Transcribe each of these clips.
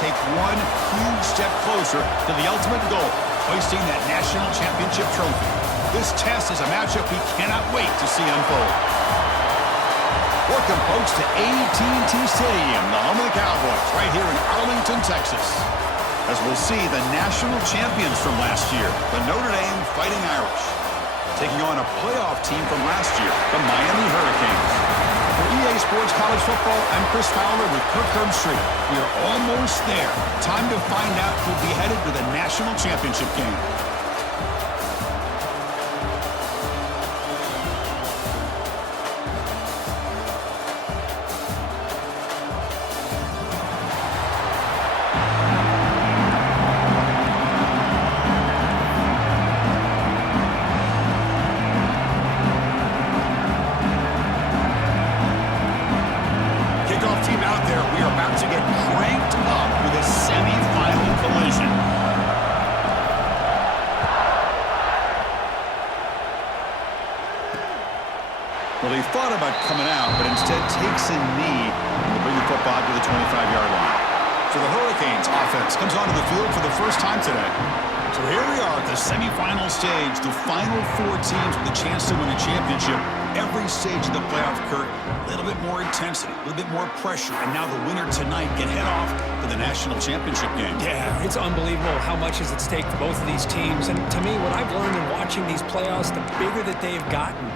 take one huge step closer to the ultimate goal, hoisting that national championship trophy. This test is a matchup we cannot wait to see unfold. Welcome, folks, to AT&T Stadium, the home of the Cowboys, right here in Arlington, Texas. As we'll see the national champions from last year, the Notre Dame Fighting Irish, taking on a playoff team from last year, the Miami Hurricanes. For EA Sports College Football, I'm Chris Fowler with Kirk Herbstreit. We are almost there. Time to find out who'll be headed to the national championship game. Well, he thought about coming out, but instead takes a knee to bring the football to the 25-yard line. So the Hurricanes offense comes onto the field for the first time today. So here we are at the semifinal stage, the final four teams with a chance to win a championship. Every stage of the playoff, Kirk, a little bit more intensity, a little bit more pressure, and now the winner tonight can head off to the national championship game. Yeah, it's unbelievable how much is at stake for both of these teams. And to me, what I've learned in watching these playoffs, the bigger that they've gotten,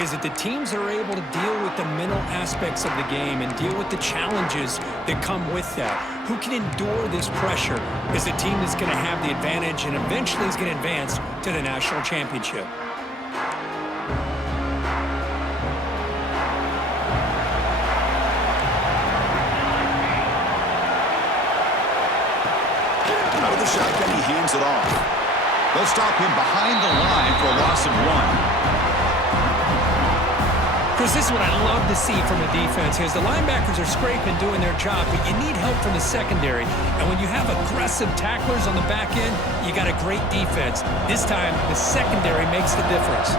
is that the teams are able to deal with the mental aspects of the game and deal with the challenges that come with that. Who can endure this pressure is the team that's going to have the advantage and eventually is going to advance to the national championship. Out of the shotgun, he hands it off. They'll stop him behind the line for a loss of one. Because this is what I love to see from the defense is the linebackers are scraping, doing their job, but you need help from the secondary. And when you have aggressive tacklers on the back end, you got a great defense. This time, the secondary makes the difference.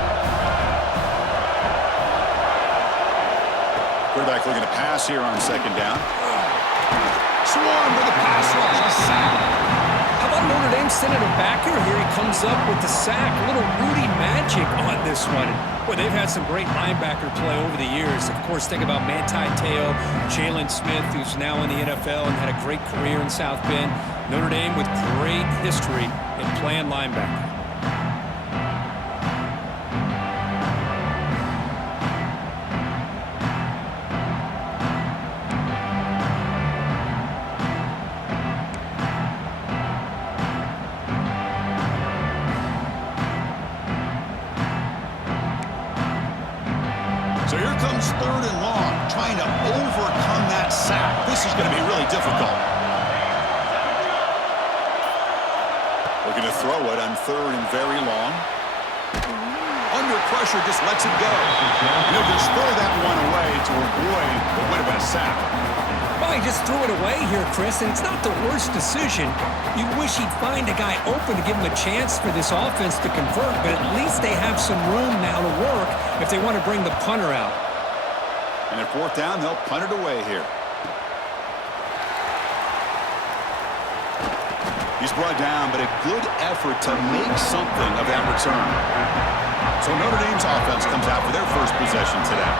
Quarterback looking to pass here on second down. Swarm to the pass rush, a sack. How about Notre Dame sending a backer? Here he comes up with the sack. A little Rudy magic on this one. Boy, they've had some great linebacker play over the years. Of course, think about Manti Te'o, Jalen Smith, who's now in the NFL and had a great career in South Bend. Notre Dame with great history in playing linebacker. So here comes third and long, trying to overcome that sack. This is going to be really difficult. Looking to throw it on third and very long. Under pressure, just lets it go. He'll just throw that one away to avoid what would have been a sack. Well, he just threw it away here, Chris, and it's not the worst decision. You wish he'd find a guy open to give him a chance for this offense to convert, but at least they have some room now to work if they want to bring the punter out. And at fourth down, they'll punt it away here. He's brought down, but a good effort to make something of that return. So Notre Dame's offense comes out for their first possession today.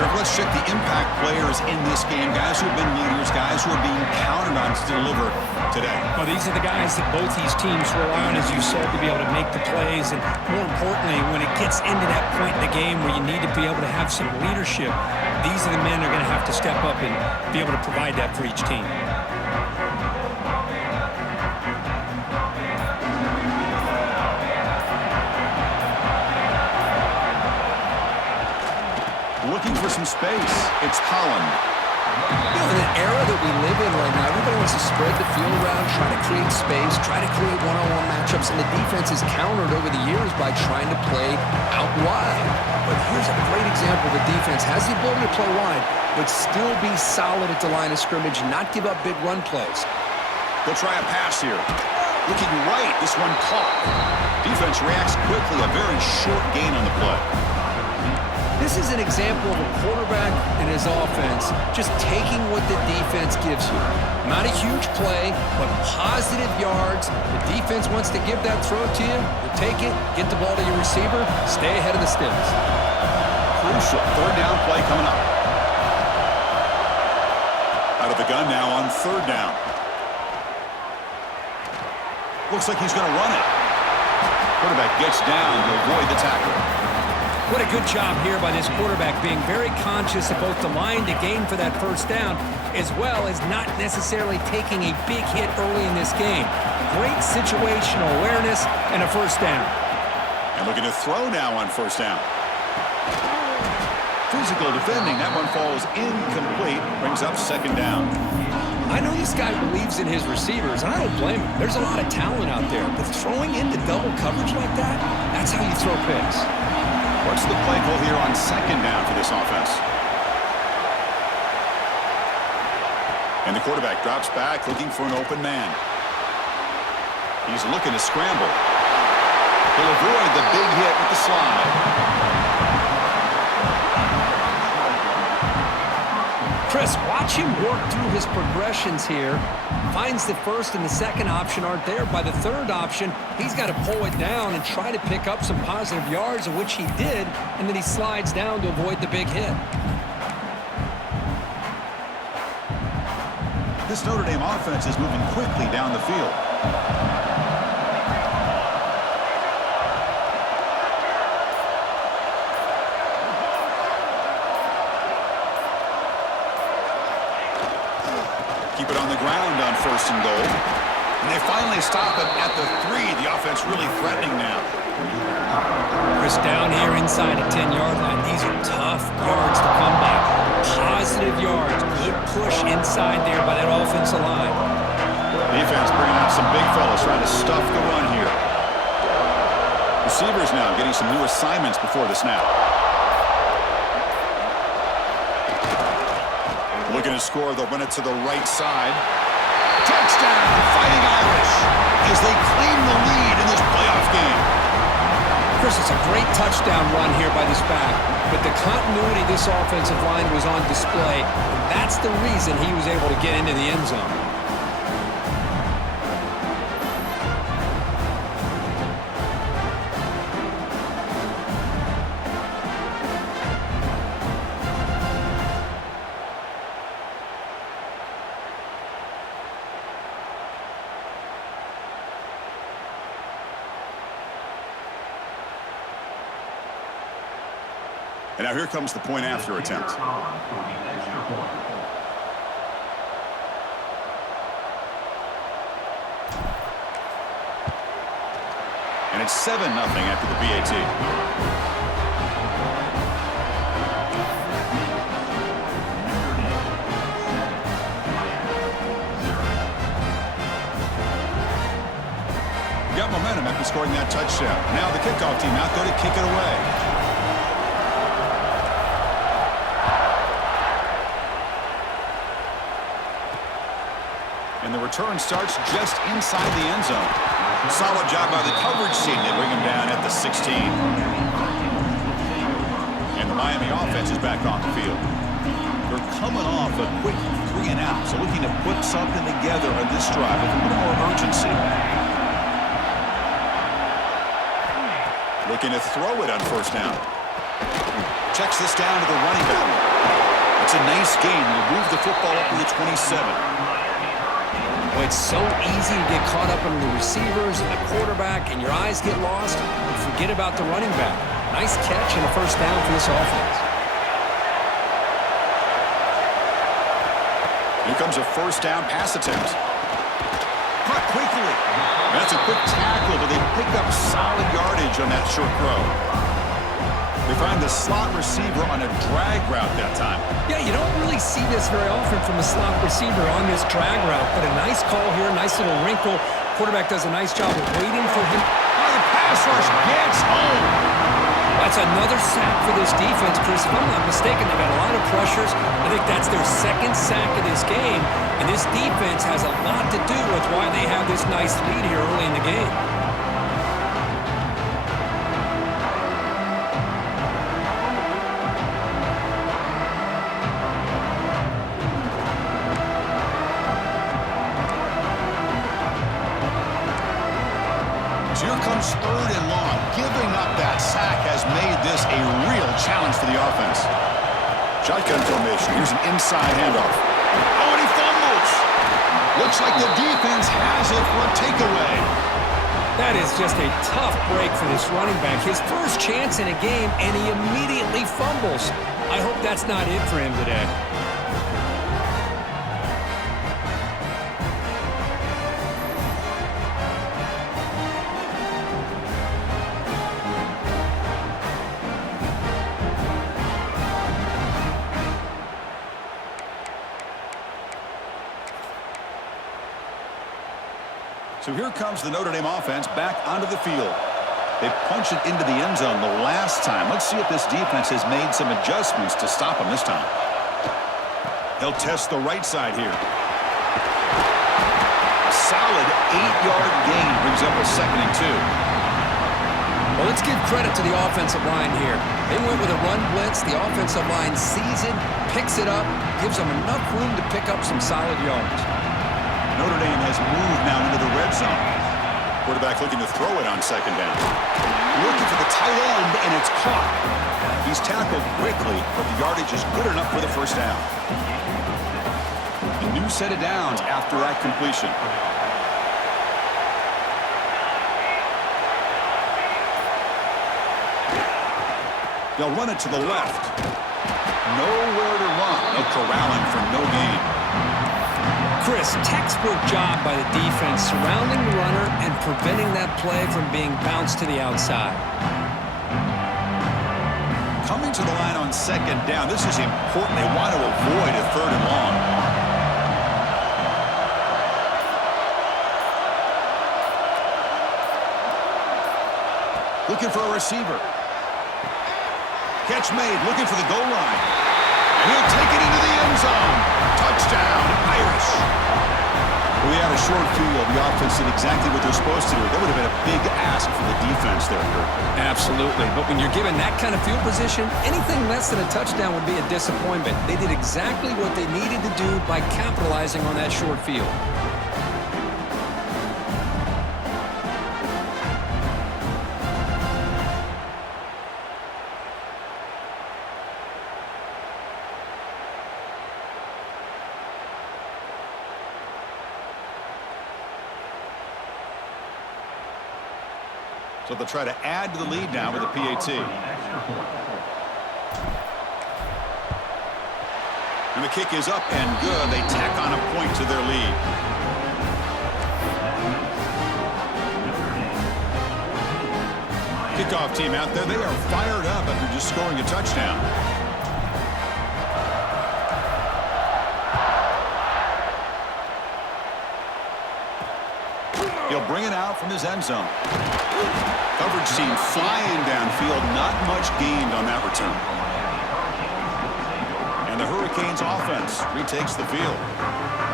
Kirk, let's check the impact players in this game. Guys who have been leaders, guys who are being counted on to deliver today. Well, these are the guys that both these teams rely on, as you said, to be able to make the plays. And more importantly, when it gets into that point in the game where you need to be able to have some leadership, these are the men that are going to have to step up and be able to provide that for each team. Looking for some space. It's Holland. You know, in an era that we live in right now, everybody wants to spread the field around, try to create space, try to create one-on-one matchups, and the defense is countered over the years by trying to play out wide. But here's a great example. The defense has the ability to play wide, but still be solid at the line of scrimmage and not give up big run plays. They'll try a pass here. Looking right, this one caught. Defense reacts quickly, a very short gain on the play. This is an example of a quarterback and his offense just taking what the defense gives you. Not a huge play, but positive yards. The defense wants to give that throw to you. You take it, get the ball to your receiver, stay ahead of the sticks. Crucial third down play coming up. Out of the gun now on third down. Looks like he's going to run it. Quarterback gets down to avoid the tackle. What a good job here by this quarterback, being very conscious of both the line to gain for that first down, as well as not necessarily taking a big hit early in this game. Great situational awareness and a first down. And looking to throw now on first down. Physical defending. That one falls incomplete. Brings up second down. I know this guy believes in his receivers, and I don't blame him. There's a lot of talent out there, but throwing into double coverage like that, that's how you throw picks. What's the play call here on second down for this offense? And the quarterback drops back looking for an open man. He's looking to scramble. He'll avoid the big hit with the slide. Chris, watch him work through his progressions here. Finds the first and the second option aren't there. By the third option, he's got to pull it down and try to pick up some positive yards, of which he did, and then he slides down to avoid the big hit. This Notre Dame offense is moving quickly down the field. Keep it on the ground on first and goal. And they finally stop it at the 3. The offense really threatening now. Chris, down here inside the 10-yard line. These are tough yards to come by. Positive yards. Good push inside there by that offensive line. Defense bringing out some big fellas trying to stuff the run here. Receivers now getting some new assignments before the snap. Looking to score, they'll run it to the right side. Touchdown, Fighting Irish, as they claim the lead in this playoff game. Chris, it's a great touchdown run here by this back, but the continuity of this offensive line was on display, and that's the reason he was able to get into the end zone. And now here comes the point after attempt. And it's 7-0 after the PAT. Got momentum after scoring that touchdown. Now the kickoff team out there to kick it away. And the return starts just inside the end zone. Solid job by the coverage team. They bring him down at the 16. And the Miami offense is back on the field. They're coming off a quick 3-and-out, so looking to put something together on this drive with a little more urgency. Looking to throw it on first down. Checks this down to the running back. It's a nice gain. We'll move the football up to the 27. Well, it's so easy to get caught up in the receivers and the quarterback, and your eyes get lost, and forget about the running back. Nice catch and a first down for this offense. Here comes a first down pass attempt. Caught quickly. That's a quick tackle, but they pick up solid yardage on that short throw. They find the slot receiver on a drag route that time. Yeah, you don't really see this very often from a slot receiver on this drag route, but a nice call here, nice little wrinkle. Quarterback does a nice job of waiting for him. Oh, the pass rush gets home. That's another sack for this defense, Chris. If I'm not mistaken, they've got a lot of pressures. I think that's their second sack of this game, and this defense has a lot to do with why they have this nice lead here early in the game. comes 3rd and long. Giving up that sack has made this a real challenge for the offense. Shotgun formation. Here's an inside handoff. Oh, and he fumbles. Looks like the defense has it for a takeaway. That is just a tough break for this running back. His first chance in a game, and he immediately fumbles. I hope that's not it for him today. So here comes the Notre Dame offense back onto the field. They punched it into the end zone the last time. Let's see if this defense has made some adjustments to stop them this time. They'll test the right side here. A solid 8-yard gain brings up a 2nd and 2. Well, let's give credit to the offensive line here. They went with a run blitz. The offensive line sees it, picks it up, gives them enough room to pick up some solid yards. Notre Dame has moved now into the red zone. Quarterback looking to throw it on 2nd down. Looking for the tight end, and it's caught. He's tackled quickly, but the yardage is good enough for the 1st down. A new set of downs after that completion. They'll run it to the left. Nowhere to run. They'll corral him for no gain. Chris, textbook job by the defense surrounding the runner and preventing that play from being bounced to the outside. Coming to the line on 2nd down. This is important. They want to avoid a 3rd and long. Looking for a receiver. Catch made. Looking for the goal line. And he'll take it into the end zone. Touchdown, Irish. We had a short field. The offense did exactly what they're supposed to do. That would have been a big ask for the defense there, Kurt. Absolutely. But when you're given that kind of field position, anything less than a touchdown would be a disappointment. They did exactly what they needed to do by capitalizing on that short field. So they'll try to add to the lead now with a PAT. And the kick is up and good. They tack on a point to their lead. Kickoff team out there. They are fired up after just scoring a touchdown. He'll bring it out from his end zone. Coverage team flying downfield. Not much gained on that return. And the Hurricanes offense retakes the field.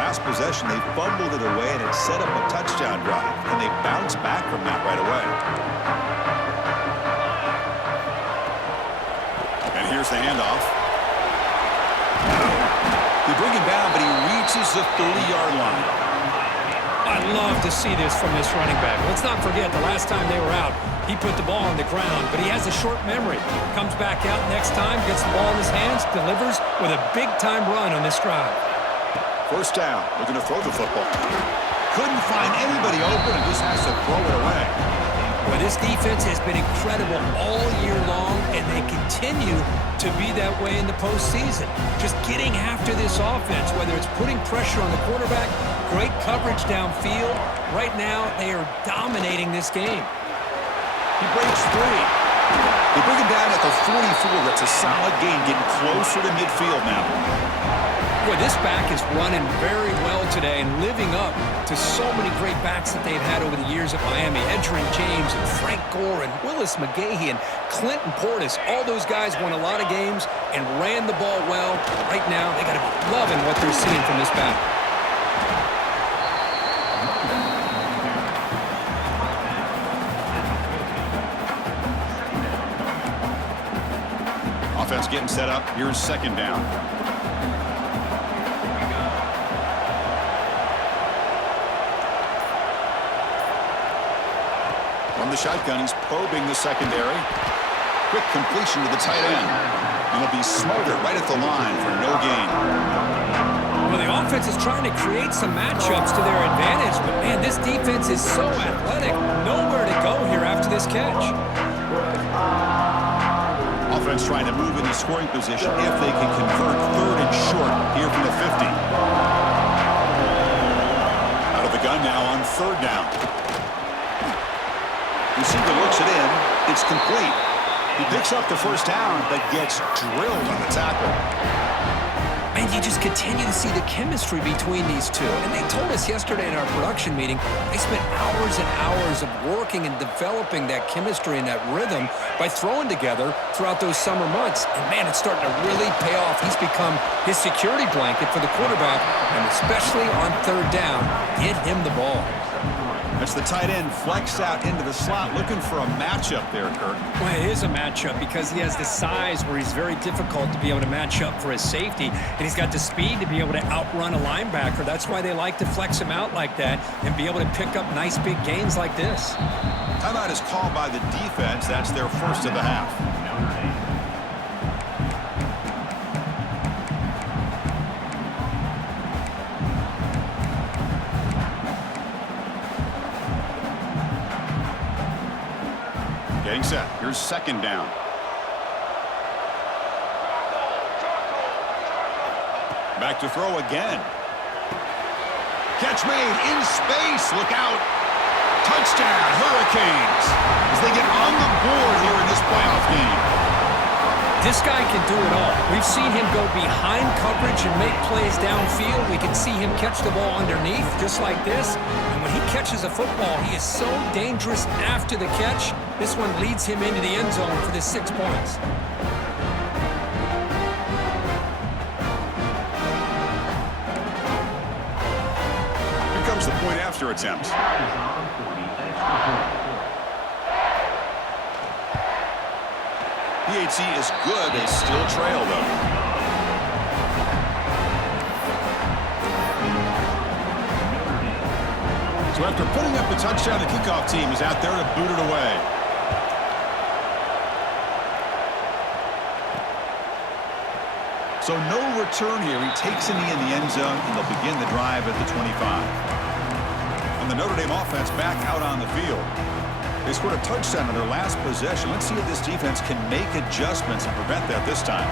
Last possession, they fumbled it away, and it set up a touchdown drive. And they bounce back from that right away. And here's the handoff. They bring him down, but he reaches the 30-yard line. I love to see this from this running back. Let's not forget the last time they were out, he put the ball on the ground, but he has a short memory. Comes back out next time, gets the ball in his hands, delivers with a big-time run on this drive. 1st down, looking to throw the football. Couldn't find anybody open and just has to throw it away. Well, this defense has been incredible all year long, and they continue to be that way in the postseason. Just getting after this offense, whether it's putting pressure on the quarterback, great coverage downfield. Right now, they are dominating this game. He breaks free. They bring him down at the 44. That's a solid gain, getting closer to midfield now. Boy, this back is running very well today and living up to so many great backs that they've had over the years at Miami. Edgerrin James and Frank Gore and Willis McGahee and Clinton Portis. All those guys won a lot of games and ran the ball well. Right now, they got to be loving what they're seeing from this back. Offense getting set up. Here's 2nd down. From the shotgun. He's probing the secondary. Quick completion to the tight end. And it'll be Smothered right at the line for no gain. Well, the offense is trying to create some matchups to their advantage, but, man, this defense is so athletic. Nowhere to go here after this catch. Offense trying to move into scoring position if they can convert 3rd and short here from the 50. Out of the gun now on 3rd down. Receiver looks it in. It's complete. He picks up the 1st down, but gets drilled on the tackle. And you just continue to see the chemistry between these two. And they told us yesterday in our production meeting, they spent hours and hours of working and developing that chemistry and that rhythm by throwing together throughout those summer months. And, man, it's starting to really pay off. He's become his security blanket for the quarterback, and especially on 3rd down, get him the ball. That's the tight end flexed out into the slot, looking for a matchup there, Kirk. Well, it is a matchup because he has the size where he's very difficult to be able to match up for his safety, and he's got the speed to be able to outrun a linebacker. That's why they like to flex him out like that and be able to pick up nice big gains like this. Timeout is called by the defense. That's their 1st of the half. Getting set. Here's 2nd down. Back to throw again. Catch made in space. Look out. Touchdown, Hurricanes, as they get on the board here in this playoff game. This guy can do it all. We've seen him go behind coverage and make plays downfield. We can see him catch the ball underneath just like this. And when he catches a football, he is so dangerous after the catch. This one leads him into the end zone for the 6 points. Here comes the point after attempt. PHC is good. They still trail, though. So after putting up the touchdown, the kickoff team is out there to boot it away. So no return here. He takes a knee in the end zone, and they'll begin the drive at the 25. And the Notre Dame offense back out on the field. They scored a touchdown on their last possession. Let's see if this defense can make adjustments and prevent that this time.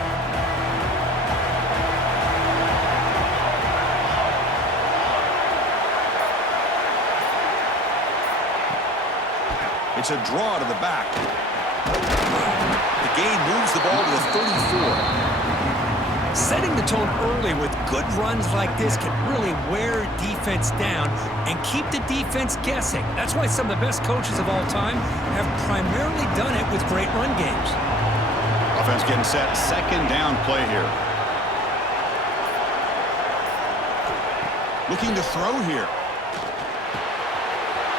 It's a draw to the back. The gain moves the ball to the 34. Setting the tone early with good runs like this can really wear defense down and keep the defense guessing. That's why some of the best coaches of all time have primarily done it with great run games. Offense getting set. 2nd down play here. Looking to throw here.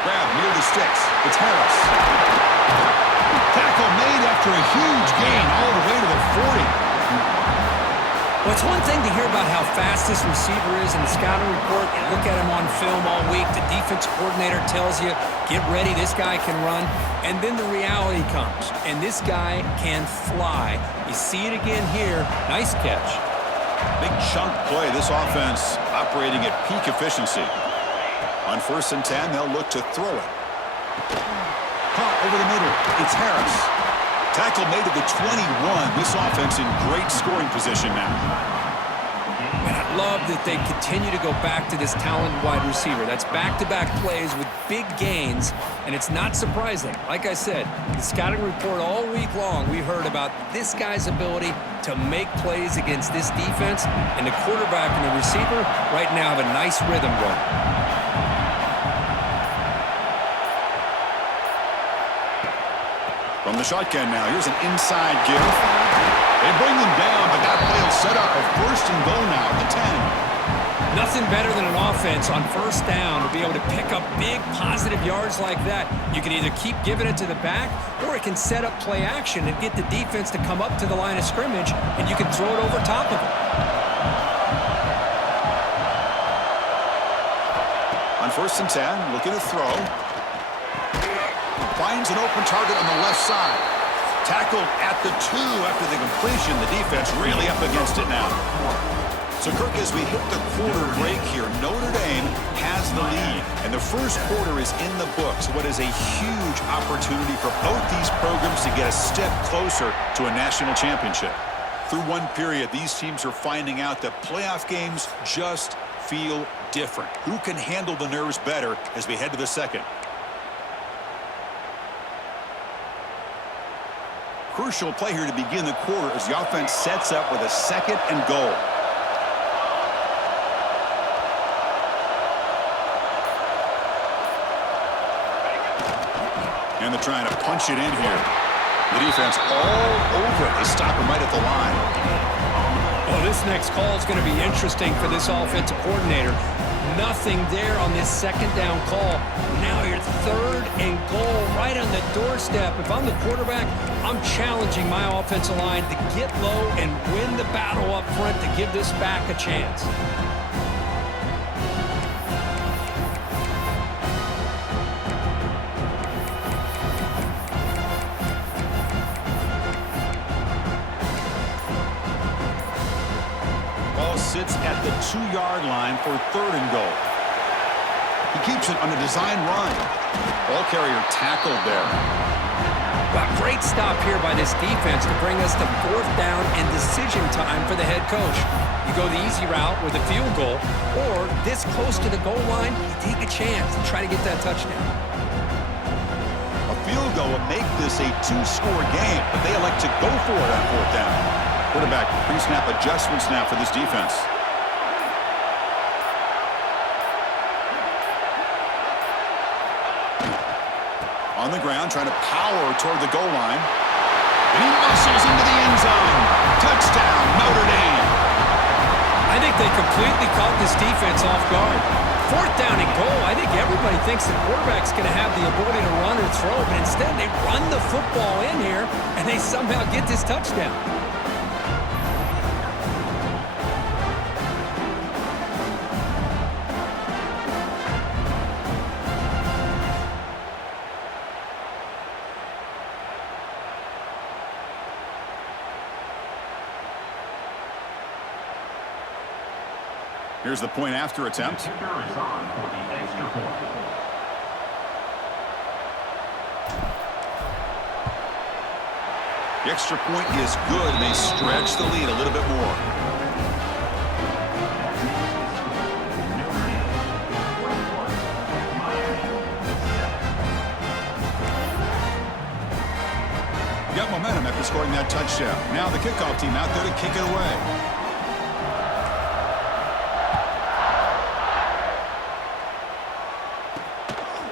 Grab near the sticks. It's Harris. Tackle made after a huge gain all the way to the 40. Well, it's one thing to hear about how fast this receiver is in the scouting report. You look at him on film all week. The defense coordinator tells you, get ready, this guy can run. And then the reality comes, and this guy can fly. You see it again here. Nice catch. Big chunk play. This offense operating at peak efficiency. On 1st and 10, they'll look to throw it. Caught over the middle. It's Harris. Tackle made at the 21. This offense in great scoring position now. And I love that they continue to go back to this talented wide receiver. That's back-to-back plays with big gains, and it's not surprising. Like I said, the scouting report all week long, we heard about this guy's ability to make plays against this defense, and the quarterback and the receiver right now have a nice rhythm going. From the shotgun now, here's an inside give. They bring them down, but that play will set up a 1st and goal now at the 10. Nothing better than an offense on 1st down to be able to pick up big positive yards like that. You can either keep giving it to the back, or it can set up play action and get the defense to come up to the line of scrimmage, and you can throw it over top of it. On 1st and 10, looking to throw. Finds an open target on the left side. Tackled at the 2 after the completion. The defense really up against it now. So, Kirk, as we hit the quarter break here, Notre Dame has the lead. And the first quarter is in the books. What is a huge opportunity for both these programs to get a step closer to a national championship. Through one period, these teams are finding out that playoff games just feel different. Who can handle the nerves better as we head to the second? Crucial play here to begin the quarter as the offense sets up with a 2nd and goal. And they're trying to punch it in here. The defense all over it. They stop him right at the line. Oh, this next call is going to be interesting for this offensive coordinator. Nothing there on this 2nd down call. Now your 3rd and goal right on the doorstep. If I'm the quarterback, I'm challenging my offensive line to get low and win the battle up front to give this back a chance. Sits at the 2-yard line for 3rd and goal. He keeps it on a design run. Ball carrier tackled there. Well, great stop here by this defense to bring us to 4th down and decision time for the head coach. You go the easy route with a field goal, or this close to the goal line, you take a chance to try to get that touchdown. A field goal would make this a 2-score game, but they elect to go for it on 4th down. Quarterback pre-snap adjustments now for this defense. On the ground, trying to power toward the goal line. And he muscles into the end zone. Touchdown, Notre Dame. I think they completely caught this defense off guard. 4th down and goal, I think everybody thinks the quarterback's going to have the ability to run or throw, but instead they run the football in here, and they somehow get this touchdown. Here's the point after attempt. The extra point is good, and they stretch the lead a little bit more. Got momentum after scoring that touchdown. Now the kickoff team out there to kick it away.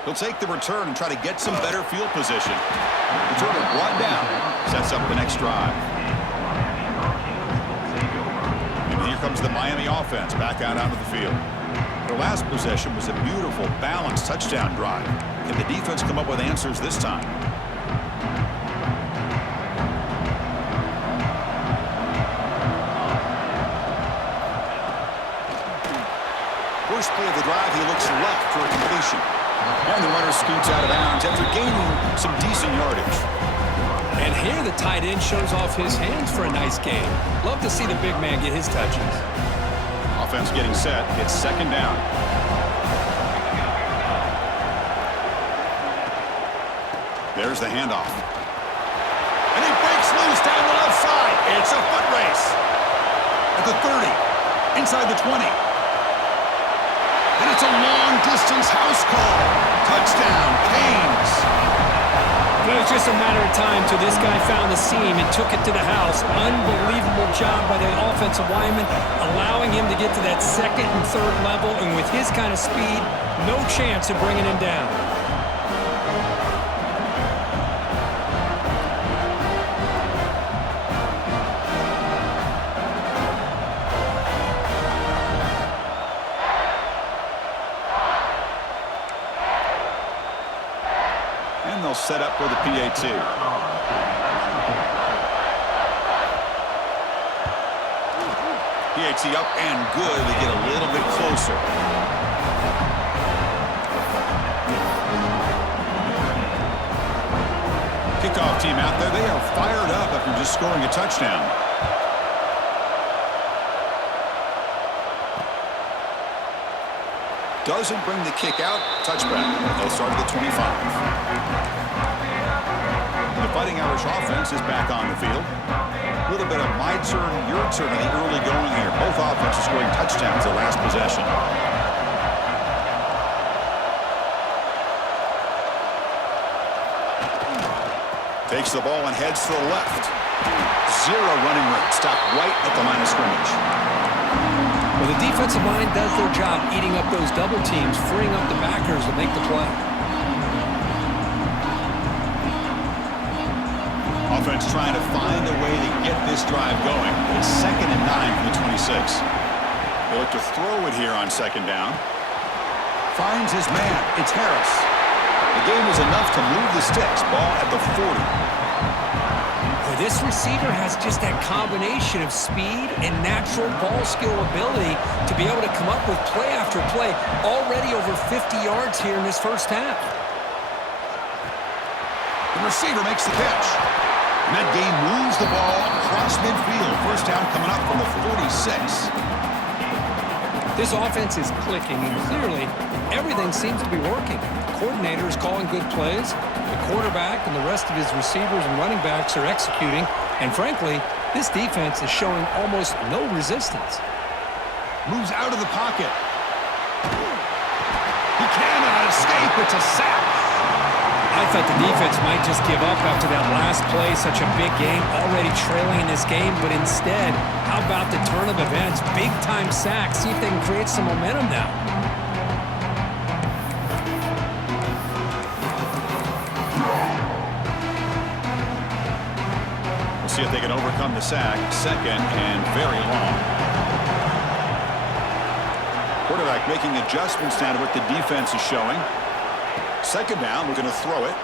He'll take the return and try to get some better field position. Returner brought down. Sets up the next drive. And here comes the Miami offense back out onto the field. Their last possession was a beautiful, balanced touchdown drive. Can the defense come up with answers this time? First play of the drive, he looks left for a completion. And the runner scoots out of bounds after gaining some decent yardage. And here the tight end shows off his hands for a nice game. Love to see the big man get his touches. Offense getting set. It's 2nd down. There's the handoff. And he breaks loose down the left side. It's a foot race. At the 30. Inside the 20. And it's a long-distance house call. Touchdown, Canes. It was just a matter of time till this guy found the seam and took it to the house. Unbelievable job by the offensive lineman, allowing him to get to that 2nd and 3rd level. And with his kind of speed, no chance of bringing him down. Set up for the PAT. PAT up and good. They get a little bit closer. Kickoff team out there, they are fired up after just scoring a touchdown. Doesn't bring the kick out. Touchback. They'll start at the 25. The Fighting Irish offense is back on the field. A little bit of my turn, your turn in the early going here. Both offenses scoring touchdowns their last possession. Takes the ball and heads to the left. Zero running room. Stopped right at the line of scrimmage. Well, the defensive line does their job eating up those double teams, freeing up the backers to make the play. Offense trying to find a way to get this drive going. It's 2nd and 9 from the 26. They look to throw it here on 2nd down. Finds his man. It's Harris. The game is enough to move the sticks. Ball at the 40. This receiver has just that combination of speed and natural ball skill ability to be able to come up with play after play, already over 50 yards here in this first half. The receiver makes the catch. And that game moves the ball across midfield. First down coming up from the 46. This offense is clicking, and clearly everything seems to be working. The coordinator is calling good plays. The quarterback and the rest of his receivers and running backs are executing. And frankly, this defense is showing almost no resistance. Moves out of the pocket. He cannot escape. It's a sack. I thought the defense might just give up after that last play. Such a big game, already trailing in this game. But instead, how about the turn of events? Big-time sack. See if they can create some momentum now. See if they can overcome the sack. 2nd and very long. Quarterback making adjustments now to what the defense is showing. 2nd down, we're going to throw it.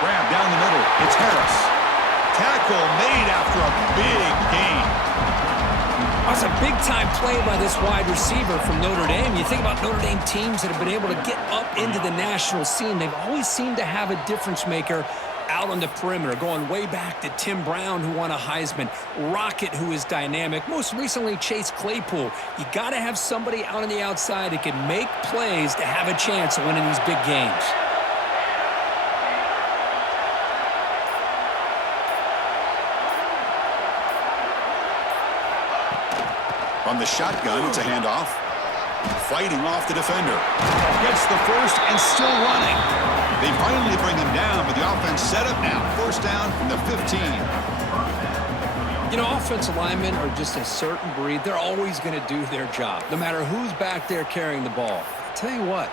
Grab down the middle. It's Harris. Tackle made after a big gain. That's a big-time play by this wide receiver from Notre Dame. You think about Notre Dame teams that have been able to get up into the national scene. They've always seemed to have a difference maker out on the perimeter, going way back to Tim Brown, who won a Heisman, Rocket, who is dynamic, most recently Chase Claypool. You got to have somebody out on the outside that can make plays to have a chance of winning these big games. From the shotgun, it's a handoff. Fighting off the defender. Gets the first and still running. They finally bring him down, but the offense set up now. First down from the 15. You know, offensive linemen are just a certain breed. They're always going to do their job, no matter who's back there carrying the ball. I'll tell you what,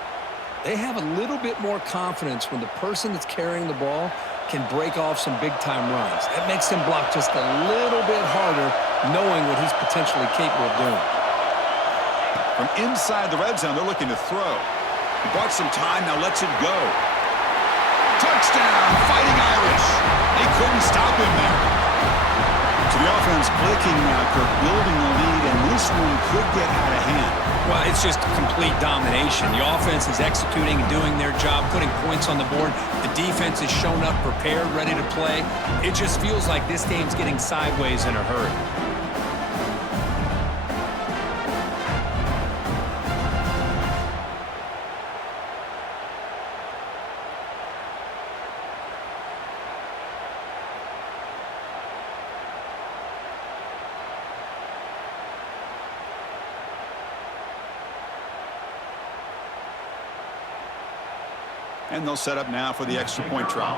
they have a little bit more confidence when the person that's carrying the ball can break off some big-time runs. That makes them block just a little bit harder, knowing what he's potentially capable of doing. From inside the red zone, they're looking to throw. He bought some time, now lets it go. Touchdown, Fighting Irish. They couldn't stop him there. So the offense clicking now, Kirk, building the lead, and this one could get out of hand. Well, it's just complete domination. The offense is executing and doing their job, putting points on the board. The defense has shown up prepared, ready to play. It just feels like this game's getting sideways in a hurry. And they'll set up now for the extra point try.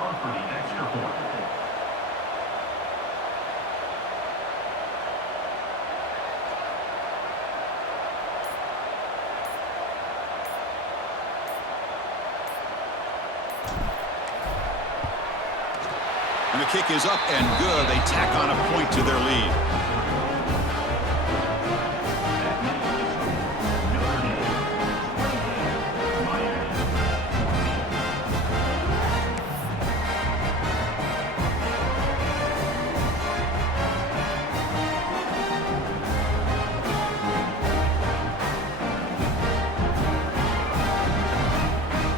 And the kick is up and good. They tack on a point to their lead.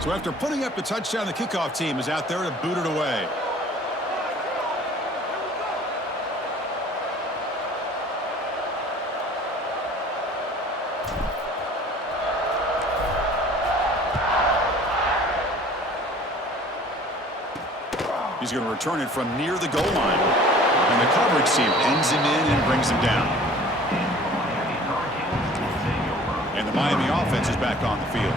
So after putting up the touchdown, the kickoff team is out there to boot it away. He's going to return it from near the goal line. And the coverage team pins him in and brings him down. And the Miami offense is back on the field.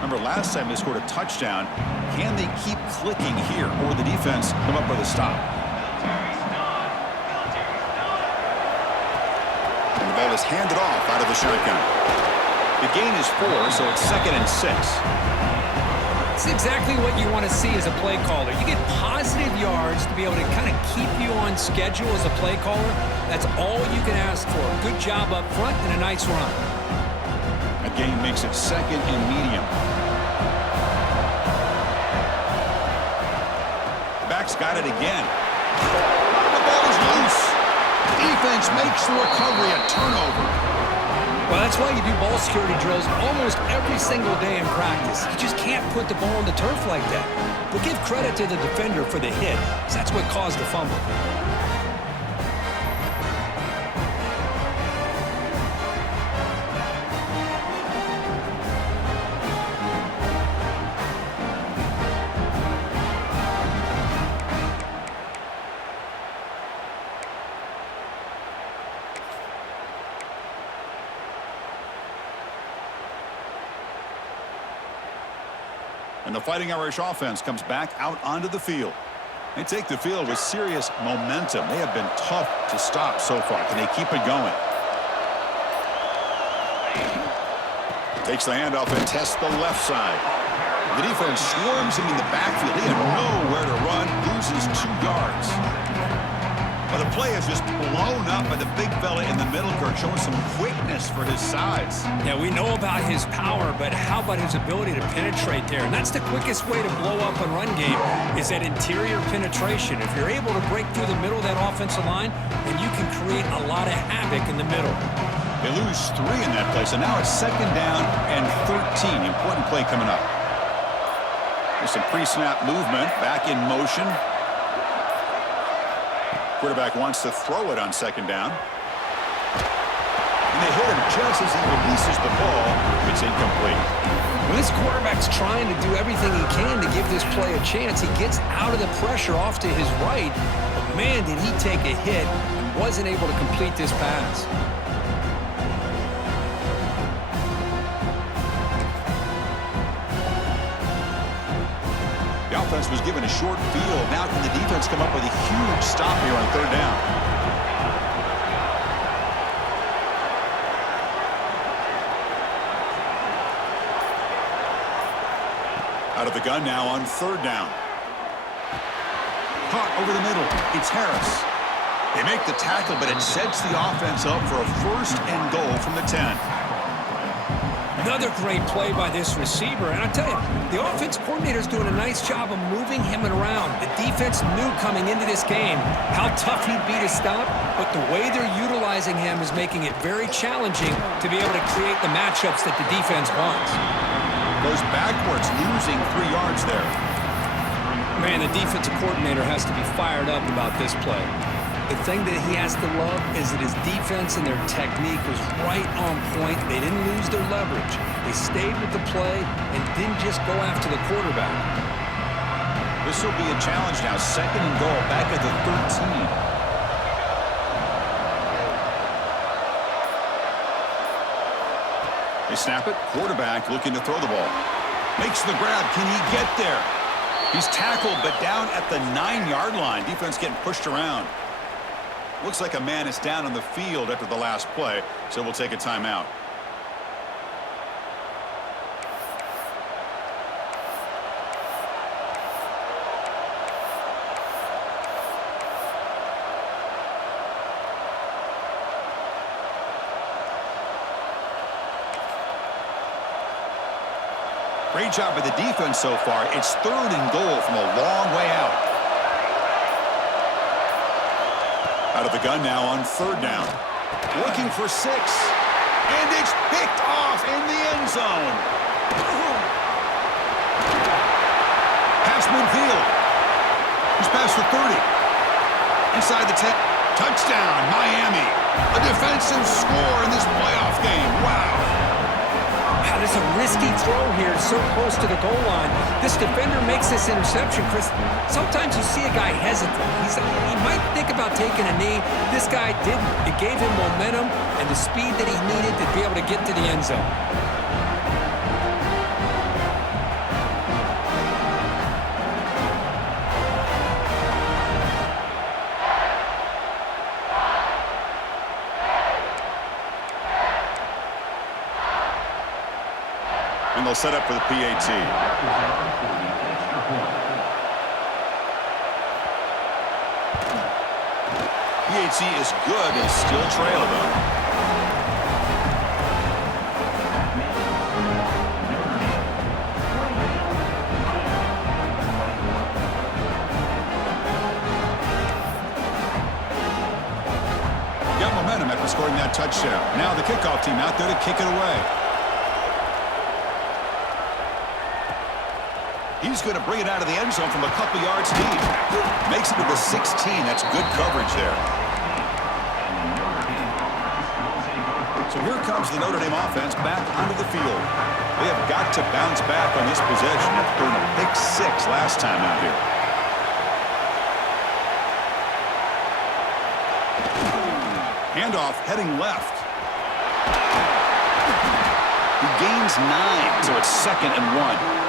Remember, last time they scored a touchdown. Can they keep clicking here, or the defense come up with a stop? And the ball is handed off out of the shotgun. The gain is 4, so it's 2nd and 6. It's exactly what you want to see as a play caller. You get positive yards to be able to kind of keep you on schedule as a play caller. That's all you can ask for. Good job up front and a nice run. That gain makes it 2nd and medium. Back's got it again. The ball is loose. Defense makes the recovery a turnover. Well, that's why you do ball security drills almost every single day in practice. You just can't put the ball on the turf like that. But give credit to the defender for the hit, because that's what caused the fumble. And the Fighting Irish offense comes back out onto the field. They take the field with serious momentum. They have been tough to stop so far. Can they keep it going? Takes the handoff and tests the left side. The defense swarms him in the backfield. He had nowhere to run, loses 2 yards. But the play is just blown up by the big fella in the middle, Kirk, showing some quickness for his size. Yeah, we know about his power, but how about his ability to penetrate there? And that's the quickest way to blow up a run game, is that interior penetration. If you're able to break through the middle of that offensive line, then you can create a lot of havoc in the middle. They lose 3 in that play, so now it's 2nd down and 13. Important play coming up. There's some pre-snap movement, back in motion. Quarterback wants to throw it on 2nd down. And they hit him just as he releases the ball. It's incomplete. When this quarterback's trying to do everything he can to give this play a chance, he gets out of the pressure off to his right. But man, did he take a hit and wasn't able to complete this pass. The offense was given a short field. Now can the defense come up with a huge stop here on 3rd down? Out of the gun now on 3rd down. Caught over the middle. It's Harris. They make the tackle, but it sets the offense up for a 1st and goal from the 10. Another great play by this receiver. And I tell you, the offense coordinator's doing a nice job of moving him around. The defense knew coming into this game how tough he'd be to stop, but the way they're utilizing him is making it very challenging to be able to create the matchups that the defense wants. Goes backwards, losing 3 yards there. Man, the defensive coordinator has to be fired up about this play. The thing that he has to love is that his defense and their technique was right on point. They didn't lose their leverage. They stayed with the play and didn't just go after the quarterback. This will be a challenge now. 2nd and goal, back at the 13. They snap it. Quarterback looking to throw the ball. Makes the grab. Can he get there? He's tackled, but down at the 9-yard line. Defense getting pushed around. Looks like a man is down on the field after the last play, so we'll take a timeout. Great job by the defense so far. It's 3rd and goal from a long way out. Out of the gun now on 3rd down. Looking for 6. And it's picked off in the end zone. midfield. He's past the 30. Inside the 10. Touchdown, Miami. A defensive score in this playoff game. Wow. Wow, this is a risky throw here, so close to the goal line. This defender makes this interception, Chris. Sometimes you see a guy hesitate. He might think about taking a knee. This guy didn't. It gave him momentum and the speed that he needed to be able to get to the end zone. And they'll set up for the PAT. PAT is good and still trail, though. Got momentum after scoring that touchdown. Now the kickoff team out there to kick it away. He's going to bring it out of the end zone from a couple yards deep. Makes it to the 16. That's good coverage there. So here comes the Notre Dame offense back onto the field. They have got to bounce back on this possession after throwing a pick 6 last time out here. Handoff heading left. He gains 9, so it's 2nd and 1.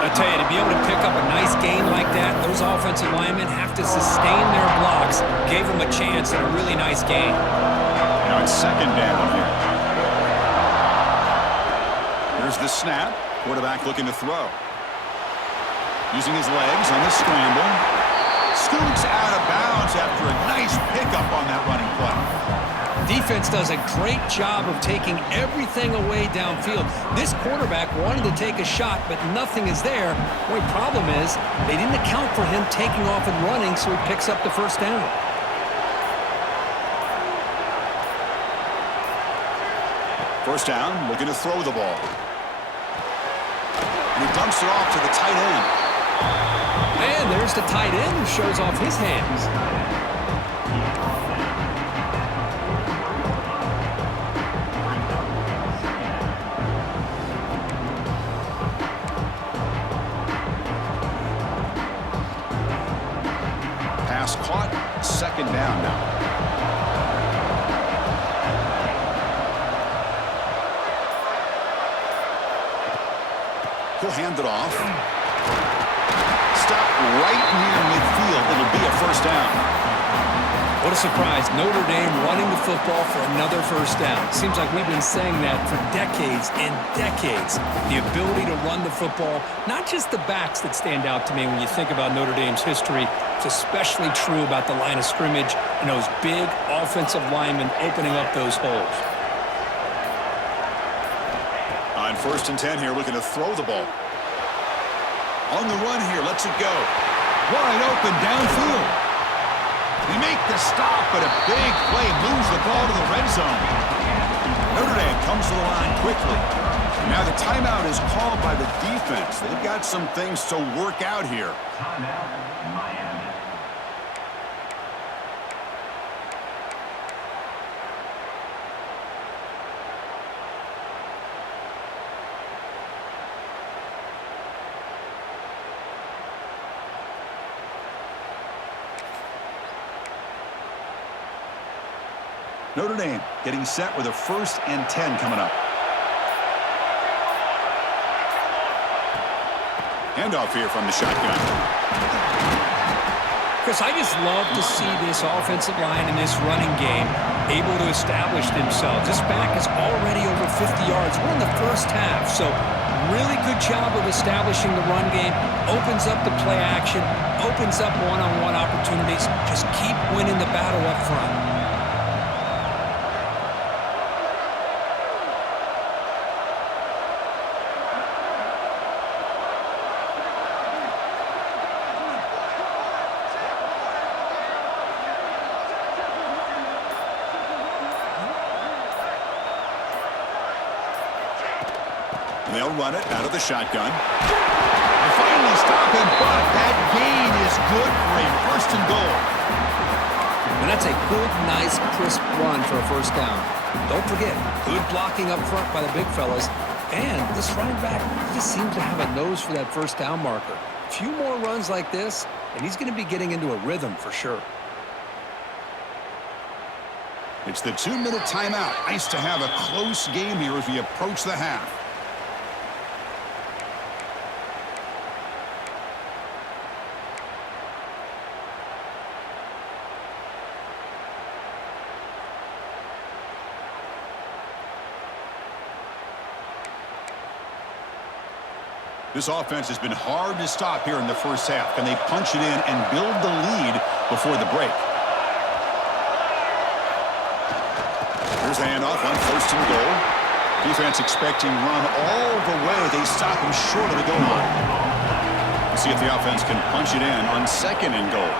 I tell you, to be able to pick up a nice gain like that, those offensive linemen have to sustain their blocks. Gave them a chance at a really nice gain. Now it's 2nd down here. Here's the snap. Quarterback looking to throw. Using his legs on the scramble. Scoots out of bounds after a nice pickup on that running play. Defense does a great job of taking everything away downfield. This quarterback wanted to take a shot, but nothing is there. The only problem is they didn't account for him taking off and running, so he picks up the 1st down. First down, looking to throw the ball. And he dumps it off to the tight end. And there's the tight end who shows off his hands. Pass caught, 2nd down now. He'll hand it off. Stop right near midfield. It'll be a 1st down. What a surprise. Notre Dame running the football for another 1st down. Seems like we've been saying that for decades and decades. The ability to run the football, not just the backs that stand out to me when you think about Notre Dame's history. It's especially true about the line of scrimmage and those big offensive linemen opening up those holes. On 1st and 10 here, looking to throw the ball. On the run here, lets it go. Wide open downfield. They make the stop, but a big play moves the ball to the red zone. Notre Dame comes to the line quickly. Now the timeout is called by the defense. They've got some things to work out here. Notre Dame getting set with a 1st and 10 coming up. Handoff here from the shotgun. Chris, I just love to see this offensive line in this running game able to establish themselves. This back is already over 50 yards. We're in the 1st half, so really good job of establishing the run game. Opens up the play action, opens up one-on-one opportunities. Just keep winning the battle up front. They'll run it out of the shotgun. They finally stop him, but that gain is good for a first and goal. And that's a good, nice, crisp run for a first down. Don't forget, good blocking up front by the big fellas. And this running back just seems to have a nose for that first down marker. A few more runs like this, and he's going to be getting into a rhythm for sure. It's the 2-minute timeout. Nice to have a close game here as we approach the half. This offense has been hard to stop here in the first half. Can they punch it in and build the lead before the break? Here's the handoff on first and goal. Defense expecting run all the way. They stop him short of the goal line. Let's see if the offense can punch it in on second and goal.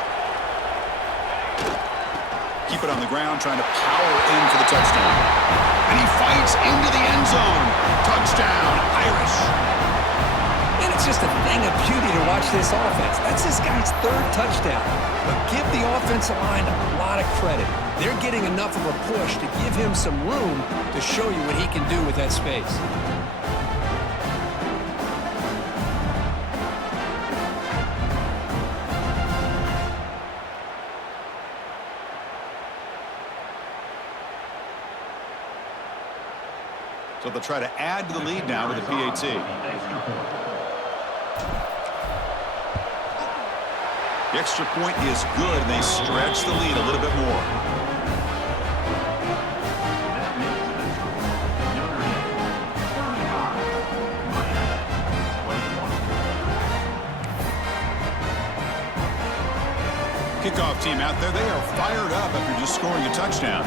Keep it on the ground, trying to power in for the touchdown. And he fights into the end zone. Touchdown, Irish. And it's just a thing of beauty to watch this offense. That's this guy's third touchdown. But give the offensive line a lot of credit. They're getting enough of a push to give him some room to show you what he can do with that space. So they'll try to add to the lead now with the PAT. The extra point is good, and they stretch the lead a little bit more. Kickoff team out there, they are fired up after just scoring a touchdown.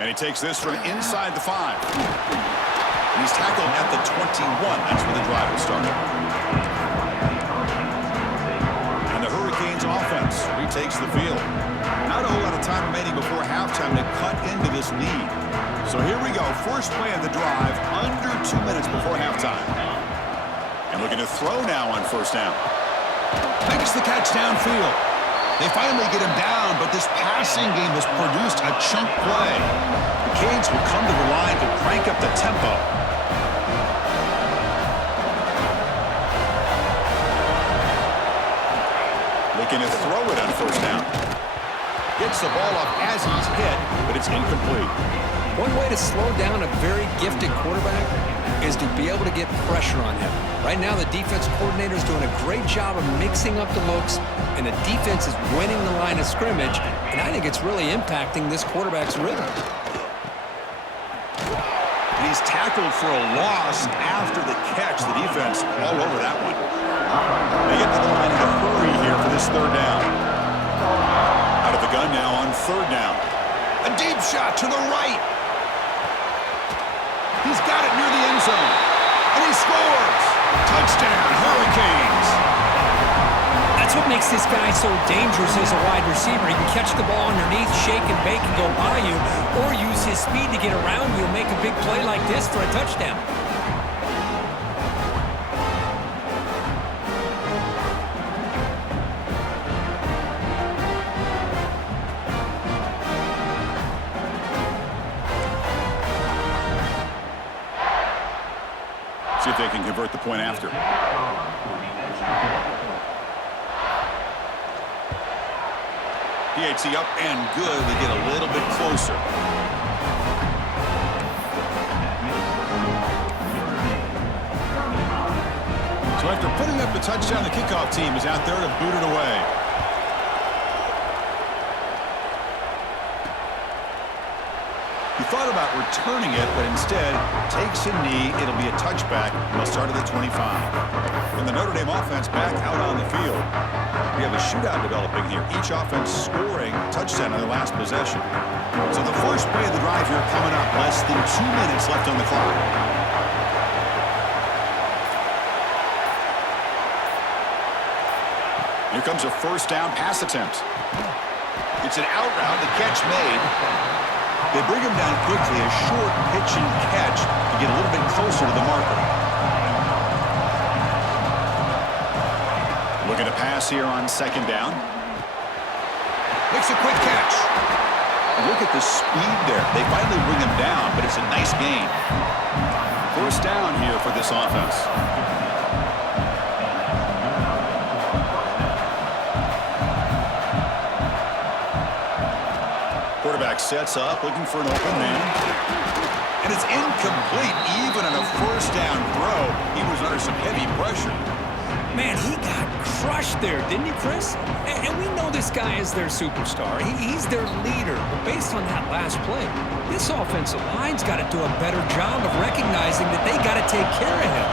And he takes this from inside the 5. And he's tackled at the 21. That's where the drive will start. And the Hurricanes offense retakes the field. Not a whole lot of time remaining before halftime to cut into this lead. So here we go. First play of the drive, under 2 minutes before halftime. And looking to throw now on first down. Makes the catch downfield. They finally get him down, but this passing game has produced a chunk play. The Canes will come to the line to crank up the tempo. Looking to throw it on first down. Gets the ball up as he's hit, but it's incomplete. One way to slow down a very gifted quarterback is to be able to get pressure on him. Right now, the defense coordinator is doing a great job of mixing up the looks, and the defense is winning the line of scrimmage, and I think it's really impacting this quarterback's rhythm. And he's tackled for a loss after the catch. The defense all over that one. They get to the line in a hurry here for this third down. Out of the gun now on third down. A deep shot to the right. He's got it near the end zone. And he scores. Touchdown, Hurricanes. That's what makes this guy so dangerous as a wide receiver. He can catch the ball underneath, shake and bake and go by you, or use his speed to get around you and make a big play like this for a touchdown. See if they can convert the point after. PAT up and good. They get a little bit closer. So after putting up the touchdown, the kickoff team is out there to boot it away. He thought about returning it, but instead takes a knee. It'll be a touchback. They'll start at the 25. And the Notre Dame offense back out on the field. We have a shootout developing here. Each offense scoring a touchdown on their last possession. So the first play of the drive here coming up. Less than 2 minutes left on the clock. Here comes a first down pass attempt. It's an out route. The catch made. They bring him down quickly, a short pitch and catch to get a little bit closer to the marker. Looking to pass here on second down. Makes a quick catch. Look at the speed there. They finally bring him down, but it's a nice gain. First down here for this offense. Quarterback sets up, looking for an open man. And it's incomplete, even on a first down throw. He was under some heavy pressure. Man, he got crushed there, didn't he, Chris? And we know this guy is their superstar. He's their leader. But based on that last play, this offensive line's got to do a better job of recognizing that they got to take care of him.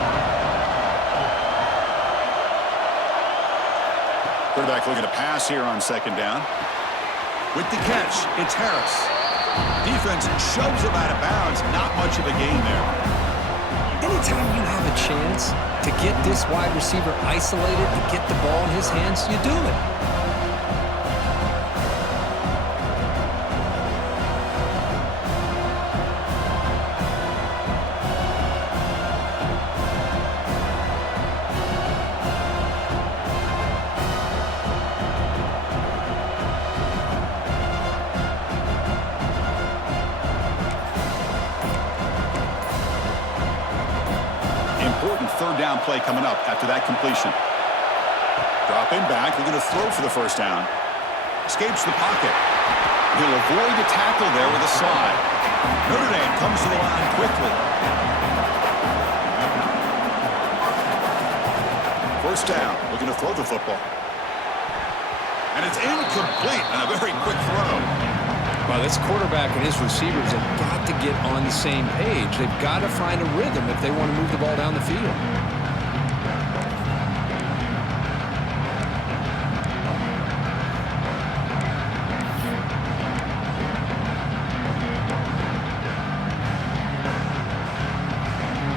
Quarterback looking to pass here on second down. With the catch, it's Harris. Defense shoves him out of bounds. Not much of a gain there. Anytime you have a chance to get this wide receiver isolated and get the ball in his hands, you do it. Third down play coming up after that completion. Dropping back, looking to throw for the first down. Escapes the pocket. He'll avoid the tackle there with a slide. Notre Dame comes to the line quickly. First down, looking to throw the football. And it's incomplete and a very quick throw. Well, this quarterback and his receivers have got to get on the same page. They've got to find a rhythm if they want to move the ball down the field.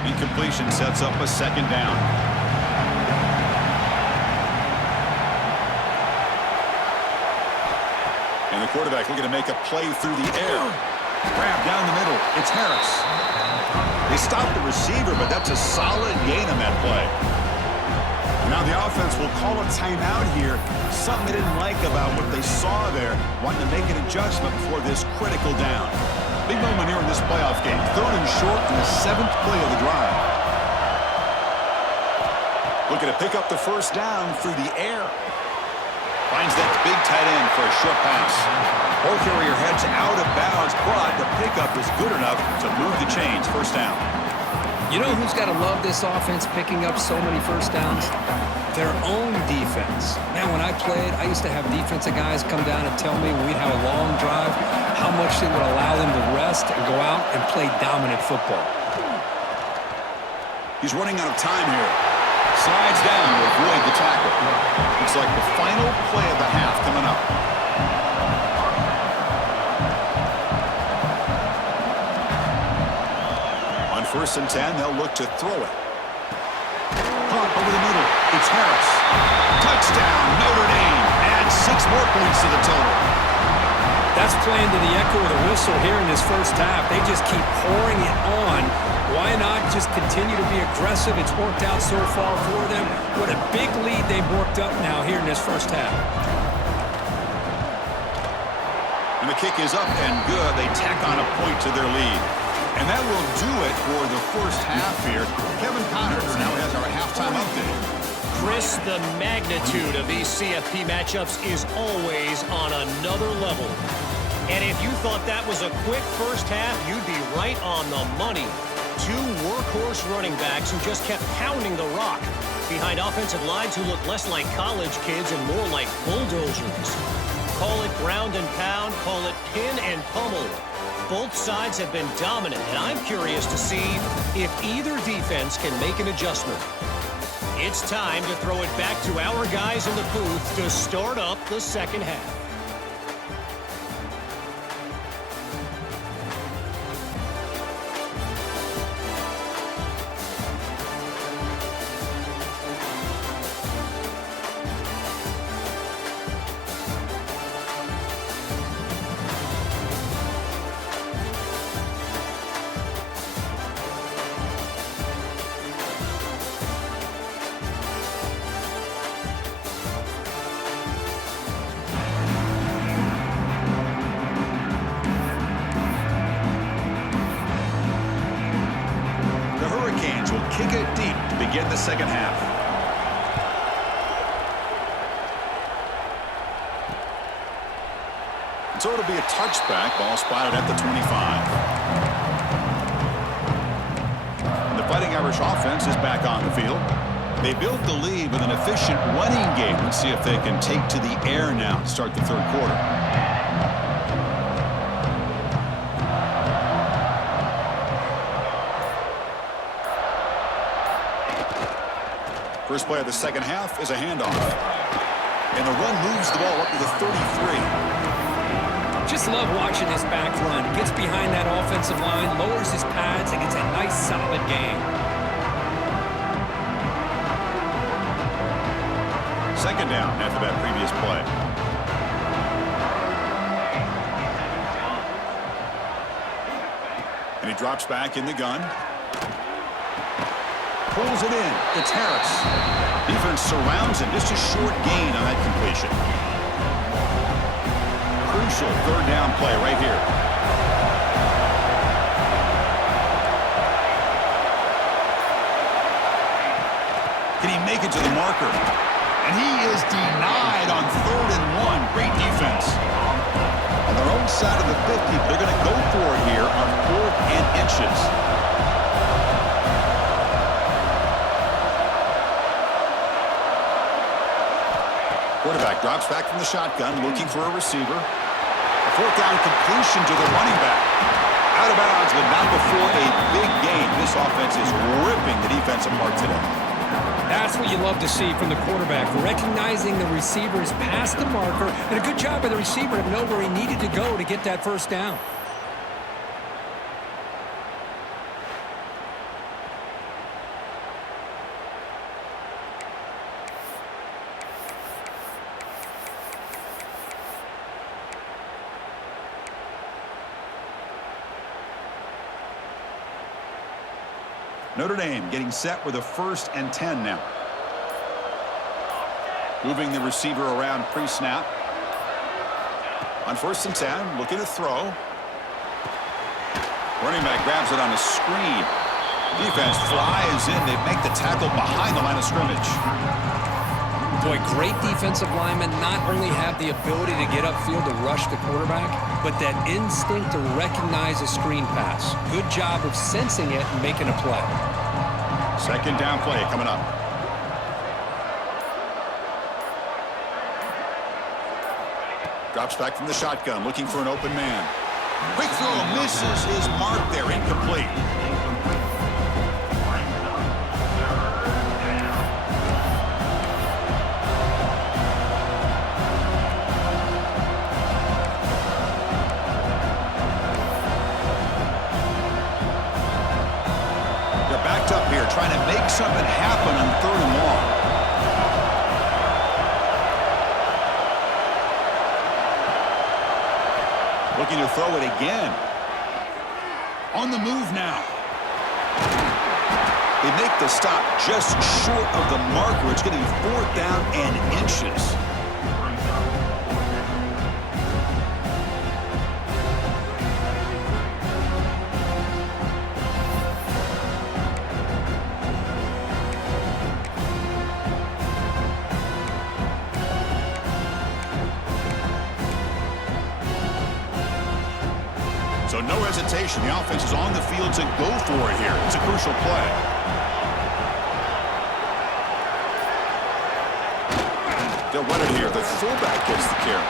Incompletion sets up a second down. And the quarterback looking to make a play through the air. Grab down the middle. It's Harris. They stopped the receiver, but that's a solid gain on that play. Now the offense will call a timeout here. Something they didn't like about what they saw there. Wanting to make an adjustment before this critical down. Big moment here in this playoff game. Third and short in the 7th play of the drive. Looking to pick up the first down through the air. Finds that big tight end for a short pass. Ball carrier heads out of bounds, but the pickup is good enough to move the chains. First down. You know who's got to love this offense picking up so many first downs? Their own defense. Man, when I played, I used to have defensive guys come down and tell me when we'd have a long drive how much they would allow them to rest and go out and play dominant football. He's running out of time here. Slides down to avoid the tackle. Looks like the final play of the half coming up. On 1st and 10, they'll look to throw it. Punt over the middle. It's Harris. Touchdown, Notre Dame. Adds 6 more points to the total. That's playing to the echo of the whistle here in this first half. They just keep pouring it on. Why not just continue to be aggressive? It's worked out so far for them. What a big lead they've worked up now here in this first half. And the kick is up and good. They tack on a point to their lead. And that will do it for the first half here. Kevin Connors now has our halftime update. Chris, the magnitude of these CFP matchups is always on another level. And if you thought that was a quick first half, you'd be right on the money. 2 workhorse running backs who just kept pounding the rock behind offensive lines who look less like college kids and more like bulldozers. Call it ground and pound, call it pin and pummel. Both sides have been dominant, and I'm curious to see if either defense can make an adjustment. It's time to throw it back to our guys in the booth to start up the second half. second half. So it'll be a touchback. Ball spotted at the 25. And the Fighting Irish offense is back on the field. They built the lead with an efficient running game. Let's see if they can take to the air now to start the third quarter. First play of the second half is a handoff. And the run moves the ball up to the 33. Just love watching this back run. Gets behind that offensive line, lowers his pads, and gets a nice solid gain. Second down after that previous play. And he drops back in the gun. Pulls it in. It's Harris. Defense surrounds him. Just a short gain on that completion. Crucial third down play right here. Can he make it to the marker? And he is denied on 3rd and 1. Great defense. On their own side of the 50, they're going to go for it here on 4th and inches. Quarterback drops back from the shotgun, looking for a receiver. A 4th down completion to the running back. Out of bounds, but not before a big gain. This offense is ripping the defense apart today. That's what you love to see from the quarterback, recognizing the receivers past the marker, and a good job by the receiver to know where he needed to go to get that first down. Notre Dame getting set with a 1st and 10 now. Moving the receiver around pre-snap. On 1st and 10, looking to throw. Running back grabs it on a screen. Defense flies in. They make the tackle behind the line of scrimmage. Boy, great defensive linemen not only have the ability to get upfield to rush the quarterback, but that instinct to recognize a screen pass. Good job of sensing it and making a play. Second down play coming up. Drops back from the shotgun, looking for an open man. Quick throw, misses his mark there, incomplete. Up here trying to make something happen on 3rd and long. Looking to throw it again. On the move now. They make the stop just short of the marker. It's going to be 4th down and inches. So no hesitation. The offense is on the field to go for it here. It's a crucial play. They'll run it here. The fullback gets the carry.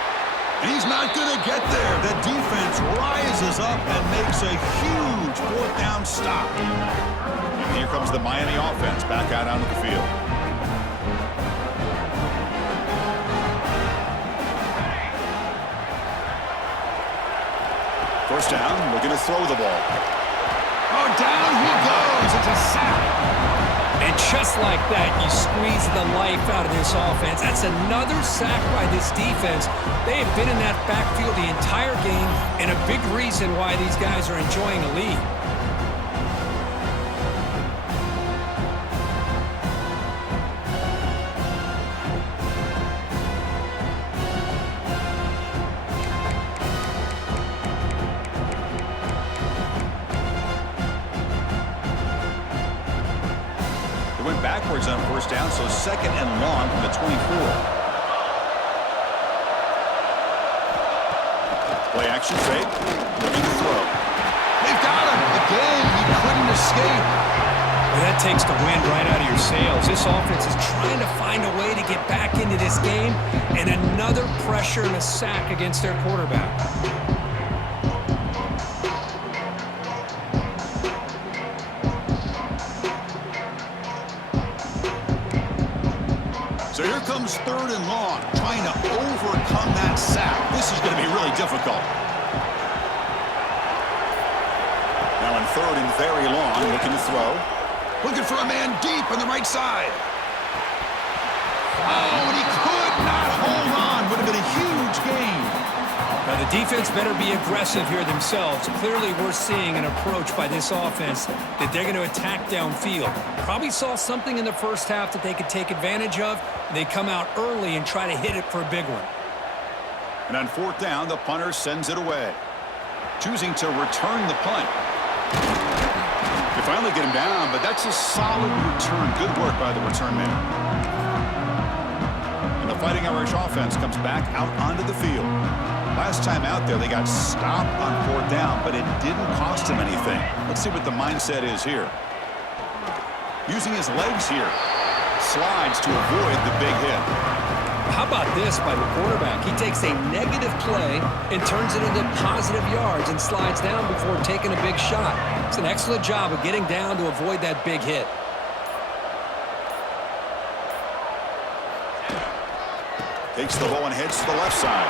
And he's not going to get there. The defense rises up and makes a huge 4th down stop. And here comes the Miami offense back out onto the field. First down, looking to throw the ball. Oh, down he goes. It's a sack. And just like that, you squeeze the life out of this offense. That's another sack by this defense. They have been in that backfield the entire game, and a big reason why these guys are enjoying a lead. first down, so second and long from the 24. Play action fake. Looking to throw. They've got him. Again, he couldn't escape. Well, that takes the wind right out of your sails. This offense is trying to find a way to get back into this game, and another pressure and a sack against their quarterback. So here comes third and long, trying to overcome that sack. This is going to be really difficult. Now in third and very long, looking to throw. Looking for a man deep on the right side. Oh, and he could not hold on. Would have been a huge gain. Now, the defense better be aggressive here themselves. Clearly, we're seeing an approach by this offense that they're going to attack downfield. Probably saw something in the first half that they could take advantage of. They come out early and try to hit it for a big one. And on fourth down, the punter sends it away. Choosing to return the punt. They finally get him down, but that's a solid return. Good work by the return man. And the Fighting Irish offense comes back out onto the field. Last time out there, they got stopped on fourth down, but it didn't cost him anything. Let's see what the mindset is here. Using his legs here. Slides to avoid the big hit. How about this by the quarterback? He takes a negative play and turns it into positive yards and slides down before taking a big shot. It's an excellent job of getting down to avoid that big hit. Takes the ball and heads to the left side.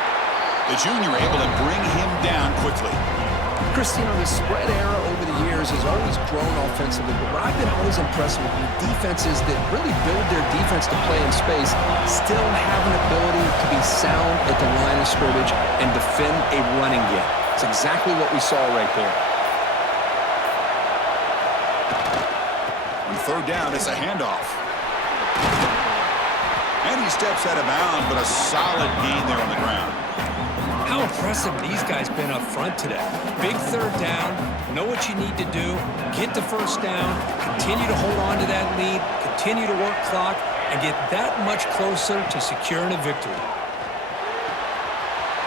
The junior able to bring him down quickly. Christine, the spread era over the years has always grown offensively, but what I've been always impressed with defenses that really build their defense to play in space still have an ability to be sound at the line of scrimmage and defend a running game. It's exactly what we saw right there. On third down, it's a handoff. And he steps out of bounds, but a solid gain there on the ground. How impressive these guys been up front today. Big third down, know what you need to do, get the first down, continue to hold on to that lead, continue to work clock, and get that much closer to securing a victory.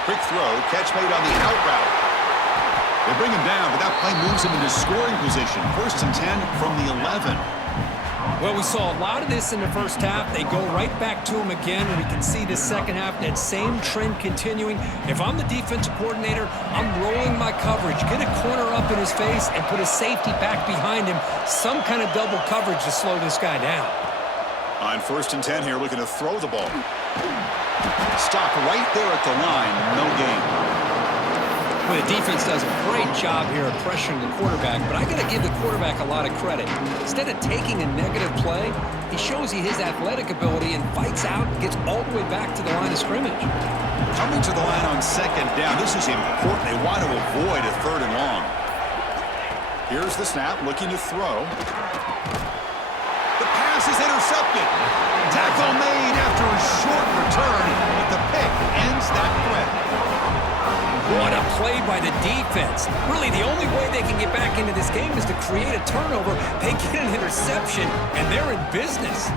Quick throw, catch made on the out route. They bring him down, but that play moves him into scoring position. First and 10 from the 11. Well, we saw a lot of this in the first half. They go right back to him again, and we can see the second half, that same trend continuing. If I'm the defensive coordinator, I'm rolling my coverage, get a corner up in his face, and put a safety back behind him. Some kind of double coverage to slow this guy down. On first and 10 here, looking to throw the ball. Stop right there at the line, no gain. Well, the defense does a great job here of pressuring the quarterback, but I got to give the quarterback a lot of credit. Instead of taking a negative play, he shows you his athletic ability and fights out and gets all the way back to the line of scrimmage. Coming to the line on second down, this is important. They want to avoid a third and long. Here's the snap, looking to throw. The pass is intercepted. Tackle made after a short return, but the pick ends that threat. What a play by the defense. Really, the only way they can get back into this game is to create a turnover. They get an interception, and they're in business.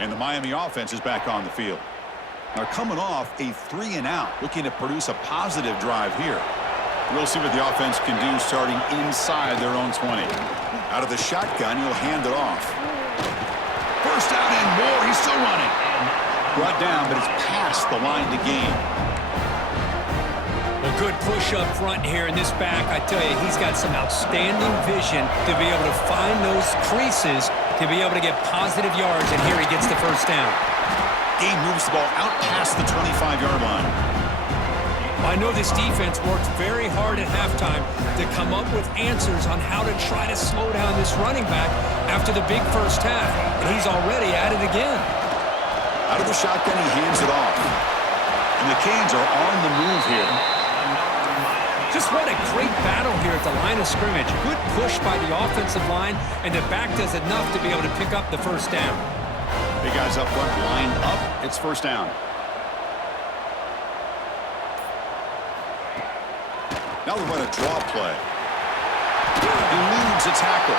And the Miami offense is back on the field. They're coming off a 3-and-out, looking to produce a positive drive here. We'll see what the offense can do starting inside their own 20. Out of the shotgun, he'll hand it off. First down and more. He's still running. Brought down, but it's past the line to gain. Well, good push up front here in this back. I tell you, he's got some outstanding vision to be able to find those creases to be able to get positive yards, and here he gets the first down. Game moves the ball out past the 25-yard line. I know this defense worked very hard at halftime to come up with answers on how to try to slow down this running back after the big first half, and he's already at it again. Out of the shotgun, he hands it off. And the Canes are on the move here. Just what a great battle here at the line of scrimmage. Good push by the offensive line, and the back does enough to be able to pick up the first down. Hey guys up front lined up. It's first down. Now we run a draw play. Eludes a tackle.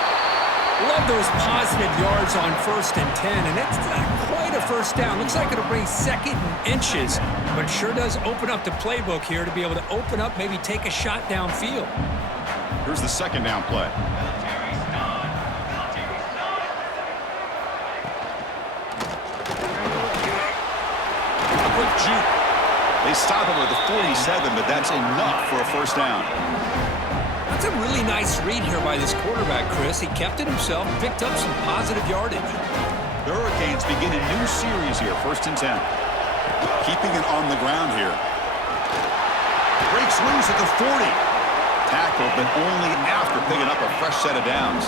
Love those positive yards on 1st and 10, and it's not quite a first down. Looks like it'll bring 2nd and inches, but it sure does open up the playbook here to be able to open up, maybe take a shot downfield. Here's the 2nd down play. A quick juke. They stop him at the 47, but that's enough for a first down. That's a really nice read here by this quarterback, Chris. He kept it himself, picked up some positive yardage. The Hurricanes begin a new series here, 1st and 10. Keeping it on the ground here. Breaks loose at the 40. Tackled, but only after picking up a fresh set of downs.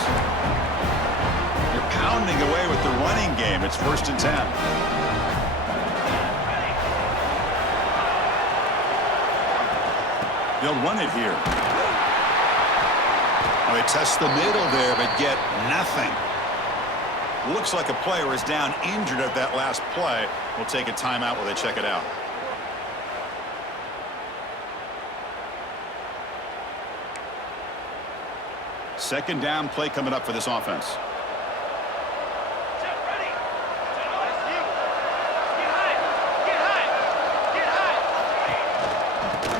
You're pounding away with the running game. It's 1st and 10. They'll run it here. Well, they test the middle there, but get nothing. Looks like a player is down injured at that last play. We'll take a timeout while they check it out. Second down play coming up for this offense.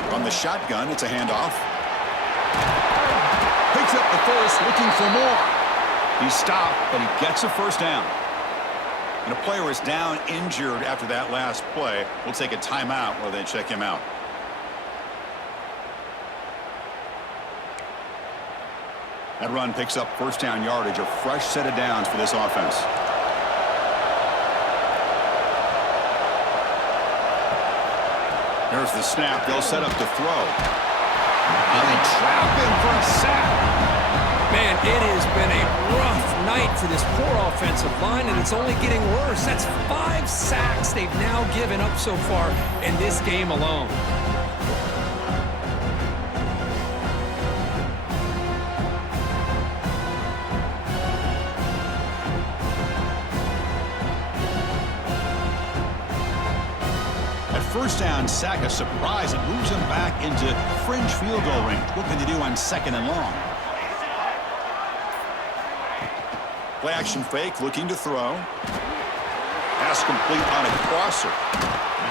From the shotgun, it's a handoff. Picks up the first, looking for more. He's stopped, but he gets a first down. And a player is down injured after that last play. We'll take a timeout while they check him out. That run picks up first down yardage, a fresh set of downs for this offense. There's the snap. They'll set up to throw. And they trap him for a sack. Man, it has been a rough night for this poor offensive line, and it's only getting worse. That's 5 sacks they've now given up so far in this game alone. First down sack, a surprise. It moves him back into fringe field goal range. What can they do on 2nd and long? Play action fake, looking to throw. Pass complete on a crosser.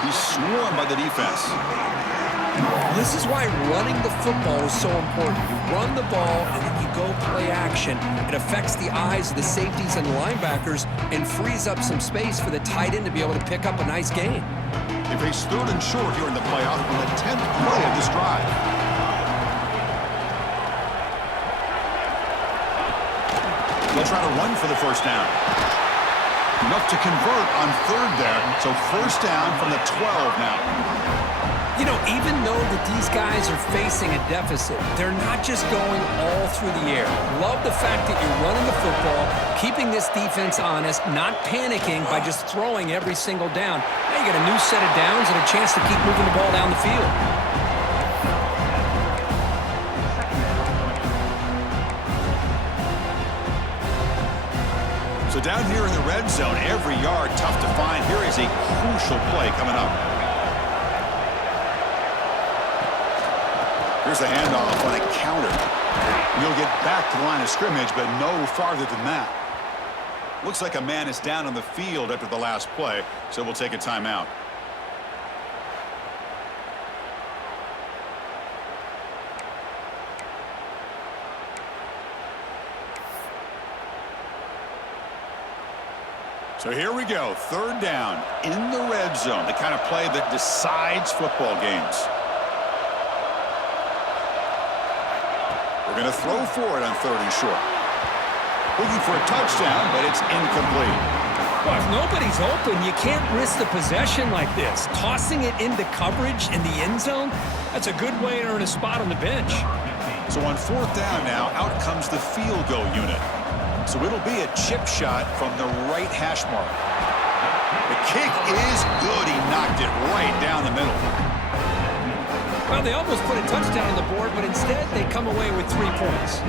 He's swarmed by the defense. This is why running the football is so important. You run the ball and then you go play action. It affects the eyes of the safeties and the linebackers and frees up some space for the tight end to be able to pick up a nice gain. They face 3rd and short here in the playoff on the 10th play of this drive. They'll try to run for the first down. Enough to convert on 3rd there. So first down from the 12 now. You know, even though that these guys are facing a deficit, they're not just going all through the air. Love the fact that you're running the football, keeping this defense honest, not panicking by just throwing every single down. Now you got a new set of downs and a chance to keep moving the ball down the field. So down here in the red zone, every yard tough to find. Here is a crucial play coming up. Here's the handoff on a counter. You'll get back to the line of scrimmage, but no farther than that. Looks like a man is down on the field after the last play, so we'll take a timeout. So here we go, 3rd down in the red zone, the kind of play that decides football games. We're going to throw for it on 3rd and short. Looking for a touchdown, but it's incomplete. Well, if nobody's open, you can't risk the possession like this. Tossing it into coverage in the end zone, that's a good way to earn a spot on the bench. So on 4th down now, out comes the field goal unit. So it'll be a chip shot from the right hash mark. The kick is good. He knocked it right down the middle. Well, they almost put a touchdown on the board, but instead they come away with 3 points.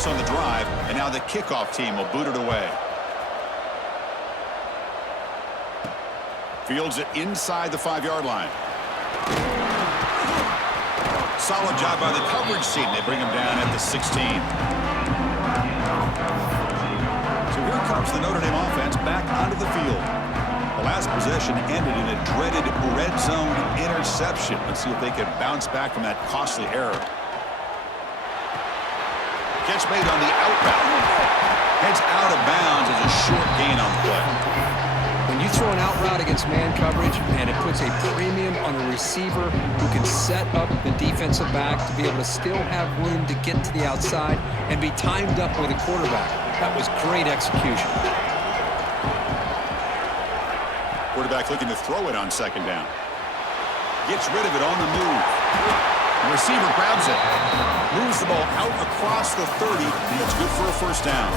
points on the drive, and now the kickoff team will boot it away. Fields it inside the 5-yard line. Solid job by the coverage team. They bring him down at the 16. So here comes the Notre Dame offense back onto the field. The last possession ended in a dreaded red zone interception. Let's see if they can bounce back from that costly error. Catch made on the outbound. Heads out of bounds as a short gain on the play. When you throw an out route against man coverage, and it puts a premium on a receiver who can set up the defensive back to be able to still have room to get to the outside and be timed up with a quarterback. That was great execution. Quarterback looking to throw it on second down. Gets rid of it on the move. The receiver grabs it. Moves the ball out across the 30, and it's good for a first down.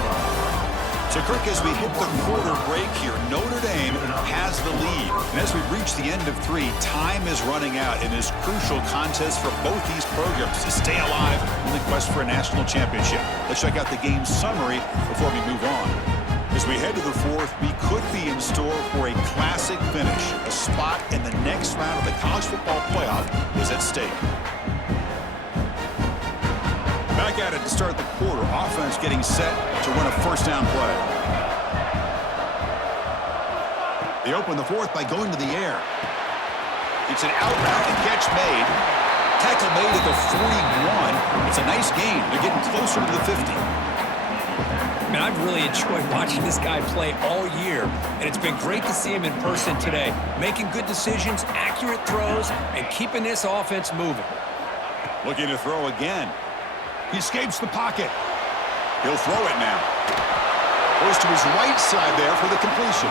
So, Kirk, as we hit the quarter break here, Notre Dame has the lead. And as we reach the end of 3, time is running out in this crucial contest for both these programs to stay alive in the quest for a national championship. Let's check out the game summary before we move on. As we head to the 4th, we could be in store for a classic finish. A spot in the next round of the college football playoff is at stake. Back at it to start the quarter. Offense getting set to run a first down play. They open the 4th by going to the air. It's an outbound and catch made. Tackle made at the 41. It's a nice gain. They're getting closer to the 50. Man, I've really enjoyed watching this guy play all year, and it's been great to see him in person today, making good decisions, accurate throws, and keeping this offense moving. Looking to throw again. He escapes the pocket. He'll throw it now. Goes to his right side there for the completion.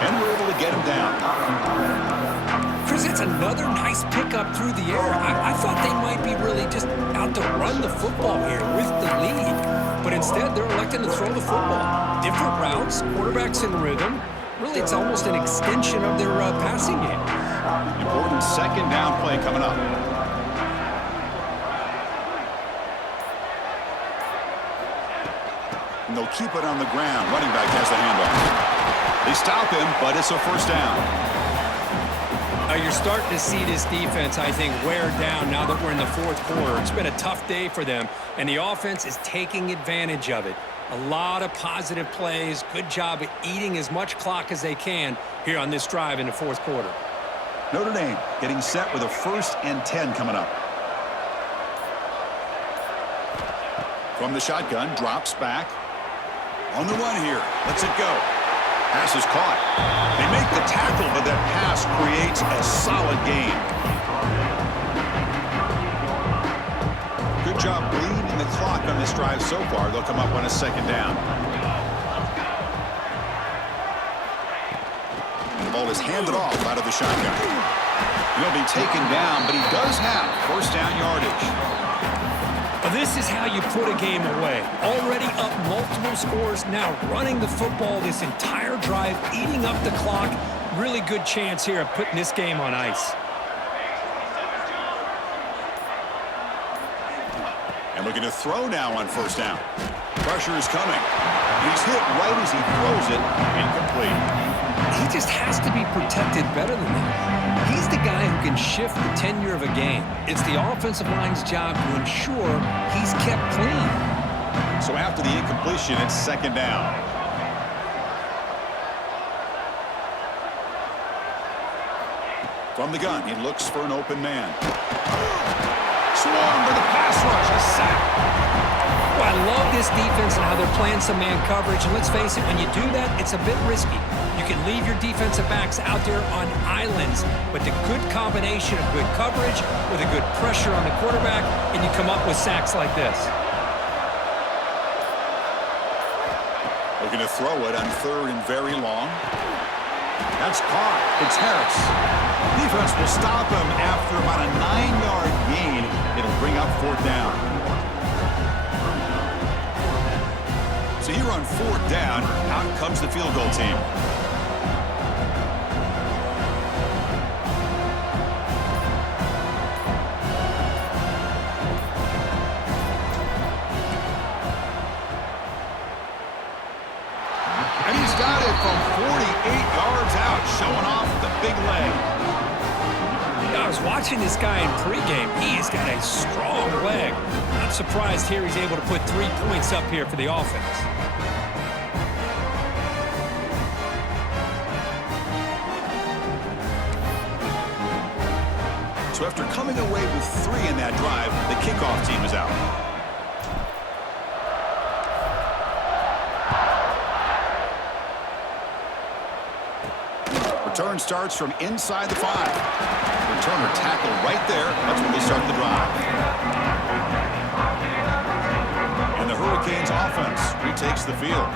And we're able to get him down. Chris, it's another nice pickup through the air. I thought they might be really just out to run the football here with the lead. But instead, they're electing to throw the football. Different routes, quarterbacks in rhythm. Really, it's almost an extension of their passing game. Important second down play coming up. And they'll keep it on the ground. Running back has the handoff. They stop him, but it's a first down. Now you're starting to see this defense, I think, wear down now that we're in the 4th quarter. It's been a tough day for them, and the offense is taking advantage of it. A lot of positive plays. Good job at eating as much clock as they can here on this drive in the 4th quarter. Notre Dame getting set with a 1st and 10 coming up. From the shotgun, drops back. On the run here. Lets it go. Pass is caught. They make the tackle, but that pass creates a solid gain. Good job bleeding the clock on this drive so far. They'll come up on a second down. The ball is handed off out of the shotgun. He'll be taken down, but he does have first down yardage. Well, this is how you put a game away. Already up multiple scores, now running the football this entire drive, eating up the clock. Really good chance here of putting this game on ice. And looking to throw now on first down. Pressure is coming. He's hit right as he throws it. Incomplete. He just has to be protected better than that. He's the guy who can shift the tenure of a game. It's the offensive line's job to ensure he's kept clean. So after the incompletion, it's second down. From the gun, he looks for an open man. Swarmed to the pass rush, a sack. Well, I love this defense and how they're playing some man coverage. And let's face it, when you do that, it's a bit risky. You can leave your defensive backs out there on islands, but the good combination of good coverage with a good pressure on the quarterback, and you come up with sacks like this. Looking to throw it on 3rd and very long. That's caught. It's Harris. Defense will stop him after about a 9-yard gain. It'll bring up 4th down. So here on 4th down, out comes the field goal team. watching this guy in pregame, he's got a strong leg. Not surprised here he's able to put 3 points up here for the offense. So after coming away with 3 in that drive, the kickoff team is out. Return starts from inside the 5. Returner tackle right there. That's when they start the drive. And the Hurricanes offense retakes the field.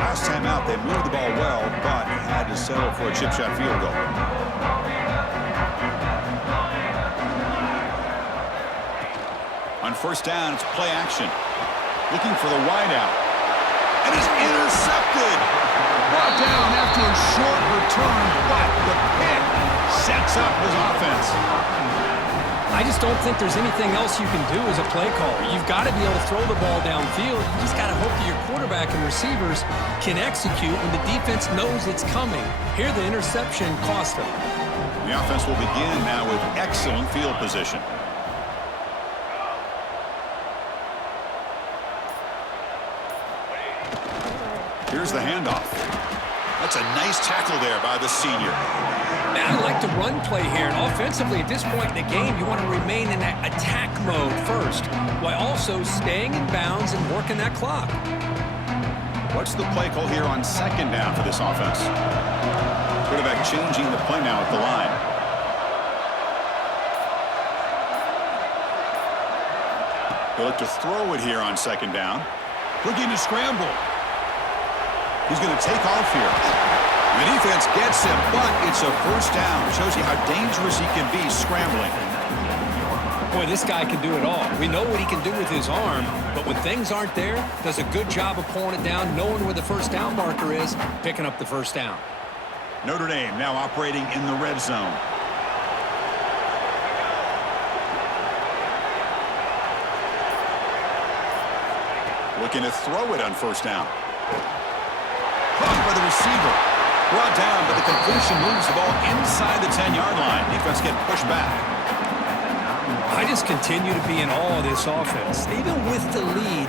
Last time out, they moved the ball well, but had to settle for a chip shot field goal. On first down, it's play action. Looking for the wideout. And it's intercepted. Brought down after a short return, but the pick sets up his offense. I just don't think there's anything else you can do as a play caller. You've got to be able to throw the ball downfield. You just got to hope that your quarterback and receivers can execute when the defense knows it's coming. Here, the interception cost them. The offense will begin now with excellent field position. Here's the handoff. That's a nice tackle there by the senior. Now, I like the run play here, and offensively at this point in the game, you want to remain in that attack mode first, while also staying in bounds and working that clock. What's the play call here on second down for this offense? Quarterback changing the play now at the line. He'll look to throw it here on second down. Looking to scramble. He's going to take off here. The defense gets him, but it's a first down. Shows you how dangerous he can be scrambling. Boy, this guy can do it all. We know what he can do with his arm, but when things aren't there, does a good job of pulling it down, knowing where the first down marker is, picking up the first down. Notre Dame now operating in the red zone. Looking to throw it on first down. Caught by the receiver. Brought down, but the completion moves the ball inside the 10-yard line. Defense getting pushed back. I just continue to be in awe of this offense. Even with the lead,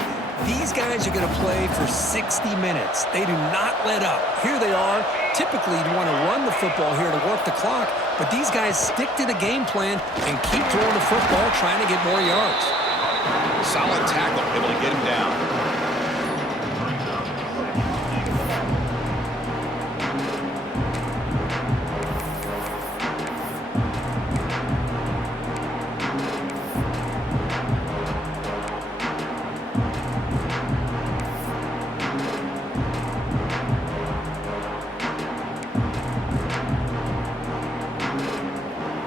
these guys are going to play for 60 minutes. They do not let up. Here they are. Typically, you want to run the football here to work the clock, but these guys stick to the game plan and keep throwing the football, trying to get more yards. Solid tackle, able to get him down.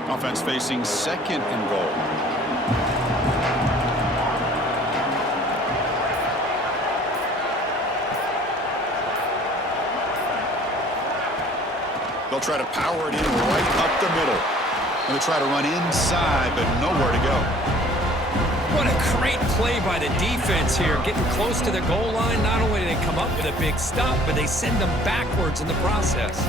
Offense facing second and goal. They'll try to power it in right up the middle. And they'll try to run inside, but nowhere to go. What a great play by the defense here. Getting close to the goal line, not only do they come up with a big stop, but they send them backwards in the process.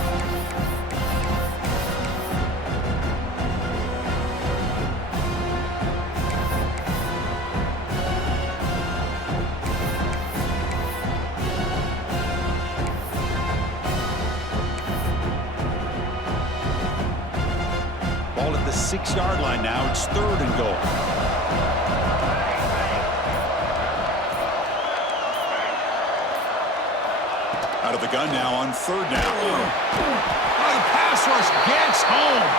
Ball at the 6-yard line now. It's third and goal. Out of the gun now on third down. Oh, the pass rush gets home.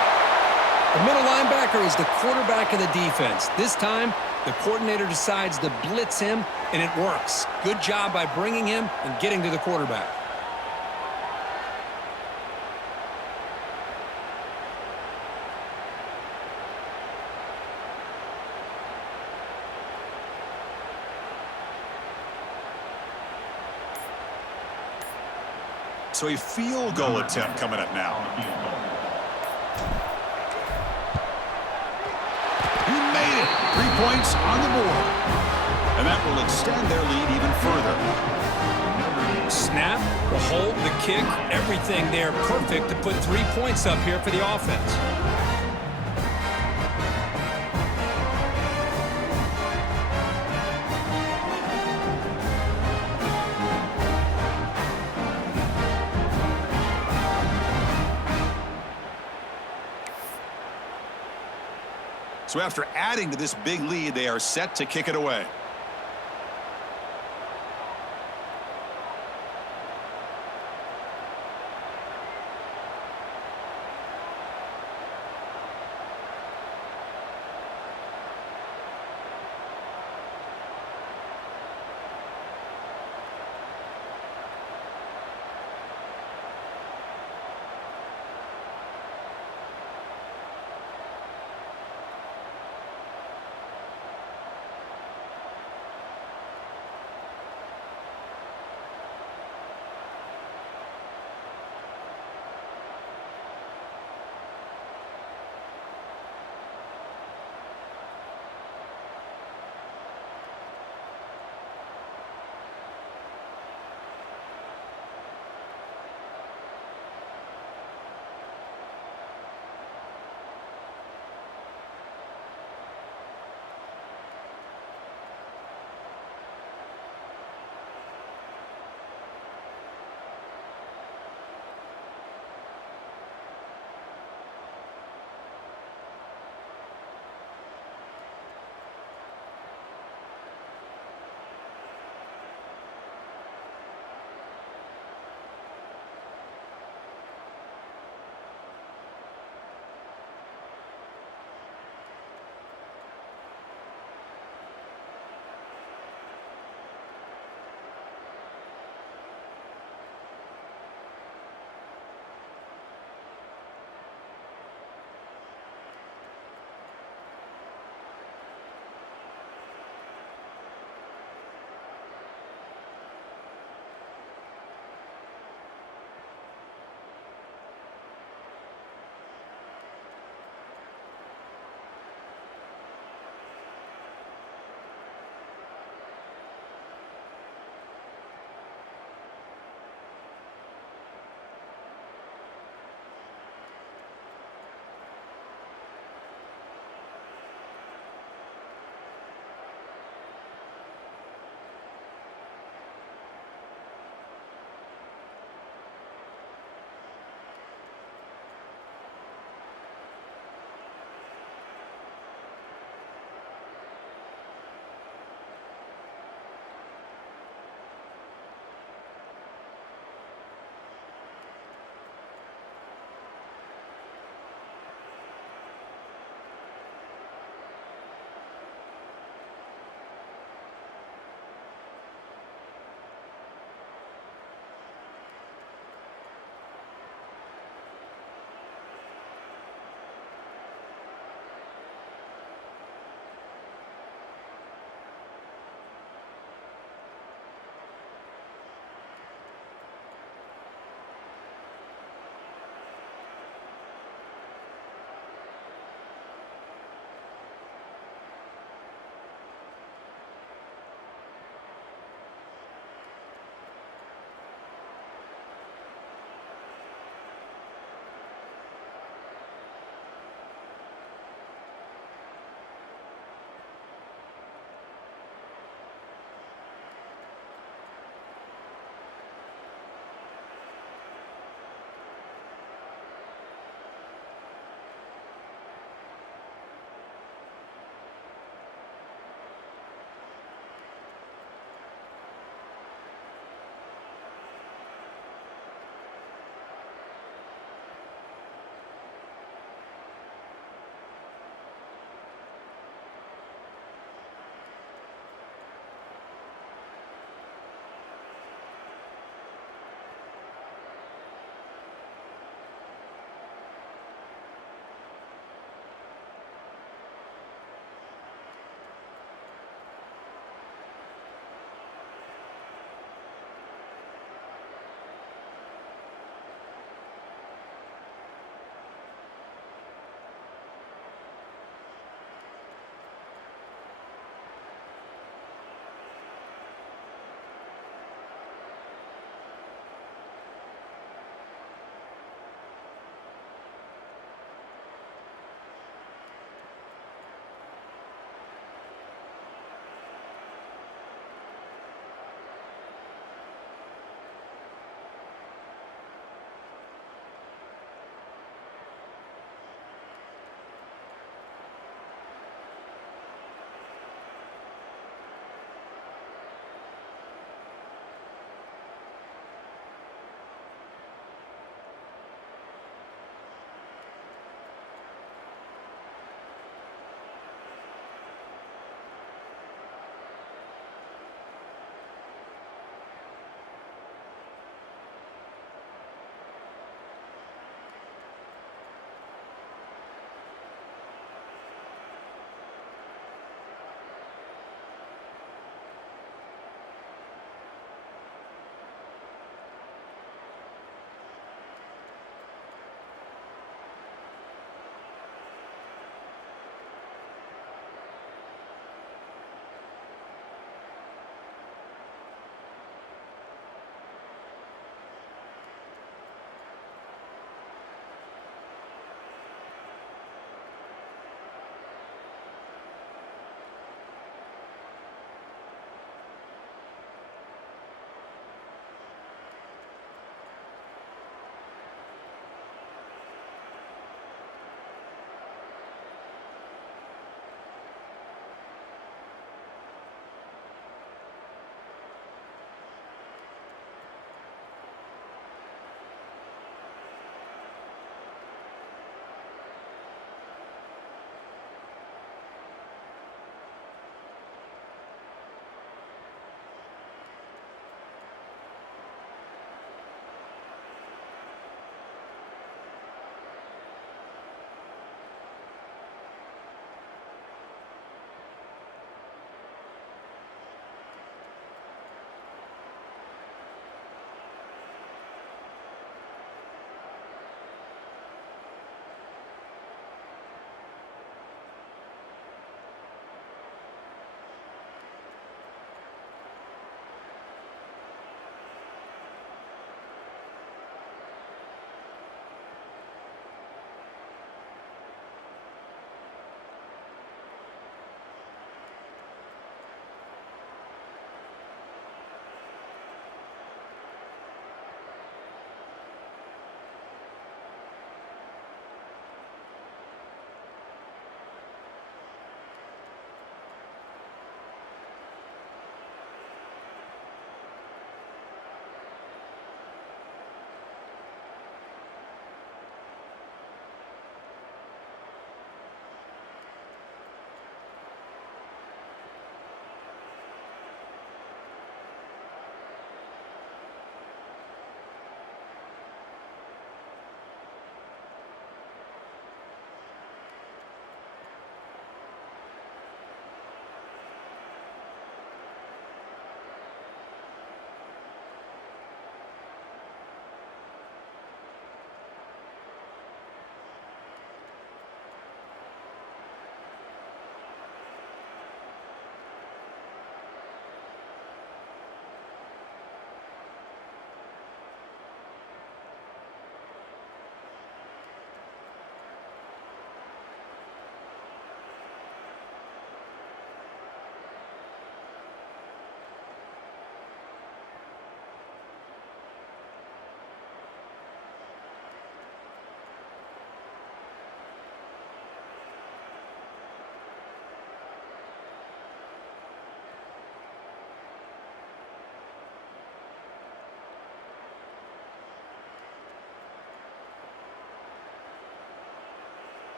The middle linebacker is the quarterback of the defense. This time, the coordinator decides to blitz him, and it works. Good job by bringing him and getting to the quarterback. So a field goal attempt coming up now. He made it. 3 points on the board. And that will extend their lead even further. Snap, the hold, the kick, everything there perfect to put 3 points up here for the offense. So after adding to this big lead, they are set to kick it away.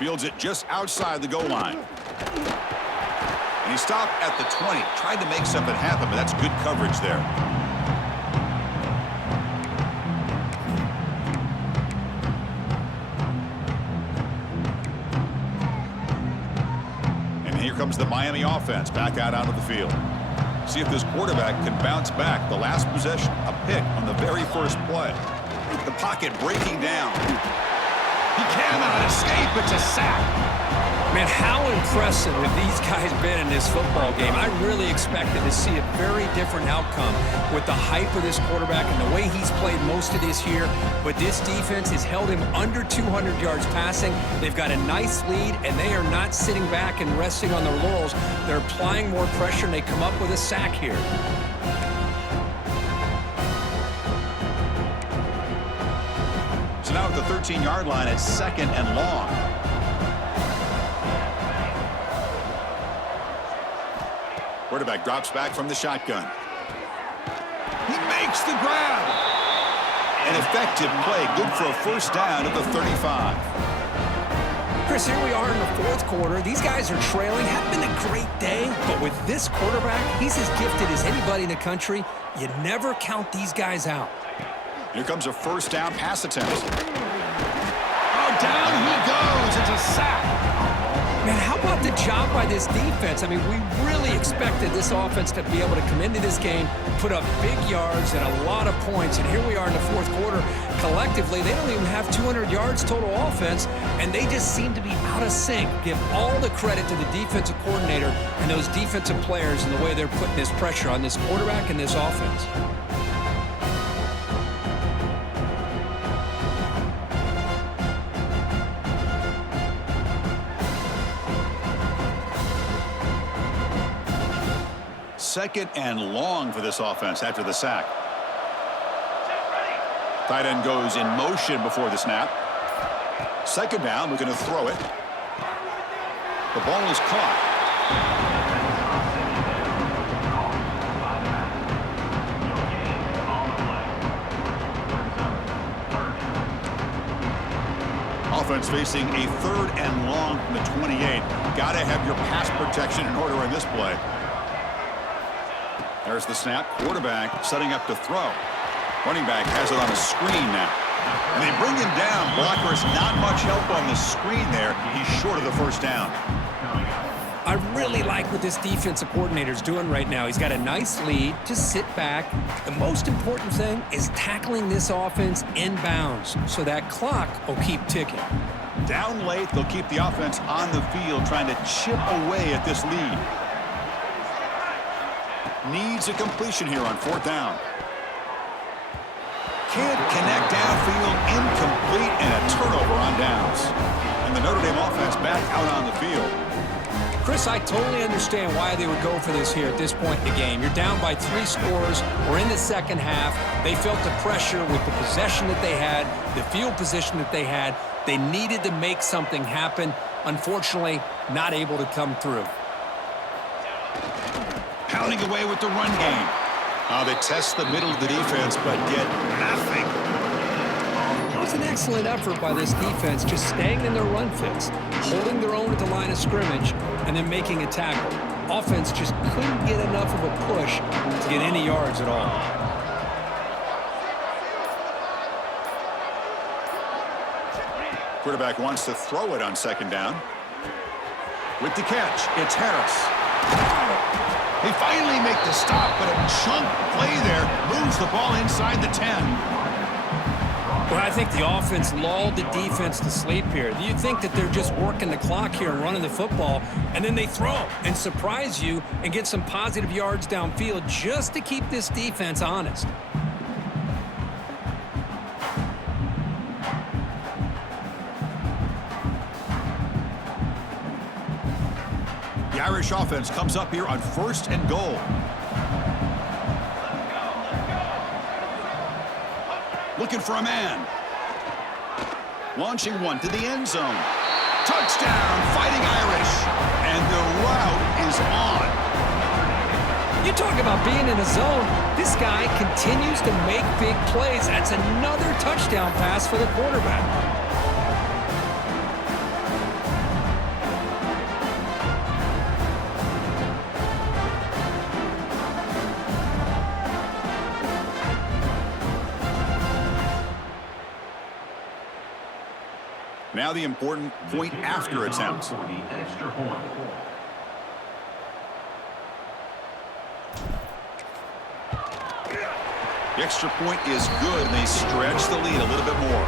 Fields it just outside the goal line. And he stopped at the 20. Tried to make something happen, but that's good coverage there. And here comes the Miami offense back out onto the field. See if this quarterback can bounce back. The last possession, a pick on the very first play. The pocket breaking down. He cannot escape. It's a sack. Man, how impressive have these guys been in this football game? I really expected to see a very different outcome with the hype of this quarterback and the way he's played most of this year. But this defense has held him under 200 yards passing. They've got a nice lead, and they are not sitting back and resting on their laurels. They're applying more pressure, and they come up with a sack here. So now at the 13-yard line, it's 2nd and long. Quarterback drops back from the shotgun. He makes the grab. An effective play, good for a first down at the 35. Chris, here we are in the fourth quarter. These guys are trailing. Haven't been a great day, but with this quarterback, he's as gifted as anybody in the country. You never count these guys out. Here comes a first down pass attempt. Oh, down he goes. It's a sack. Man, how about the job by this defense? I mean, we really expected this offense to be able to come into this game, put up big yards and a lot of points, and here we are in the fourth quarter. Collectively, they don't even have 200 yards total offense, and they just seem to be out of sync. Give all the credit to the defensive coordinator and those defensive players and the way they're putting this pressure on this quarterback and this offense. Second and long for this offense after the sack. Tight end goes in motion before the snap. Second down, we're going to throw it. The ball is caught. Offense facing a 3rd and long from the 28. Got to have your pass protection in order in this play. There's the snap. Quarterback setting up to throw. Running back has it on a screen now. And they bring him down. Blockers not much help on the screen there. He's short of the first down. I really like what this defensive coordinator is doing right now. He's got a nice lead. Just sit back. The most important thing is tackling this offense in bounds so that clock will keep ticking. Down late, they'll keep the offense on the field trying to chip away at this lead. Needs a completion here on 4th down. Can't connect downfield, incomplete, and a turnover on downs. And the Notre Dame offense back out on the field. Chris, I totally understand why they would go for this here at this point in the game. You're down by 3 scores. We're in the second half. They felt the pressure with the possession that they had, the field position that they had. They needed to make something happen. Unfortunately, not able to come through. Pounding away with the run game. They test the middle of the defense, but get nothing. It was an excellent effort by this defense, just staying in their run fits, holding their own at the line of scrimmage, and then making a tackle. Offense just couldn't get enough of a push to get any yards at all. Quarterback wants to throw it on 2nd down. With the catch, it's Harris. They finally make the stop, but a chunk play there moves the ball inside the 10. Well, I think the offense lulled the defense to sleep here. You think that they're just working the clock here and running the football, and then they throw and surprise you and get some positive yards downfield just to keep this defense honest. The Irish offense comes up here on 1st and goal. Looking for a man. Launching one to the end zone. Touchdown, Fighting Irish. And the route is on. You talk about being in a zone. This guy continues to make big plays. That's another touchdown pass for the quarterback. Now the important point after attempt. The extra point is good, and they stretch the lead a little bit more.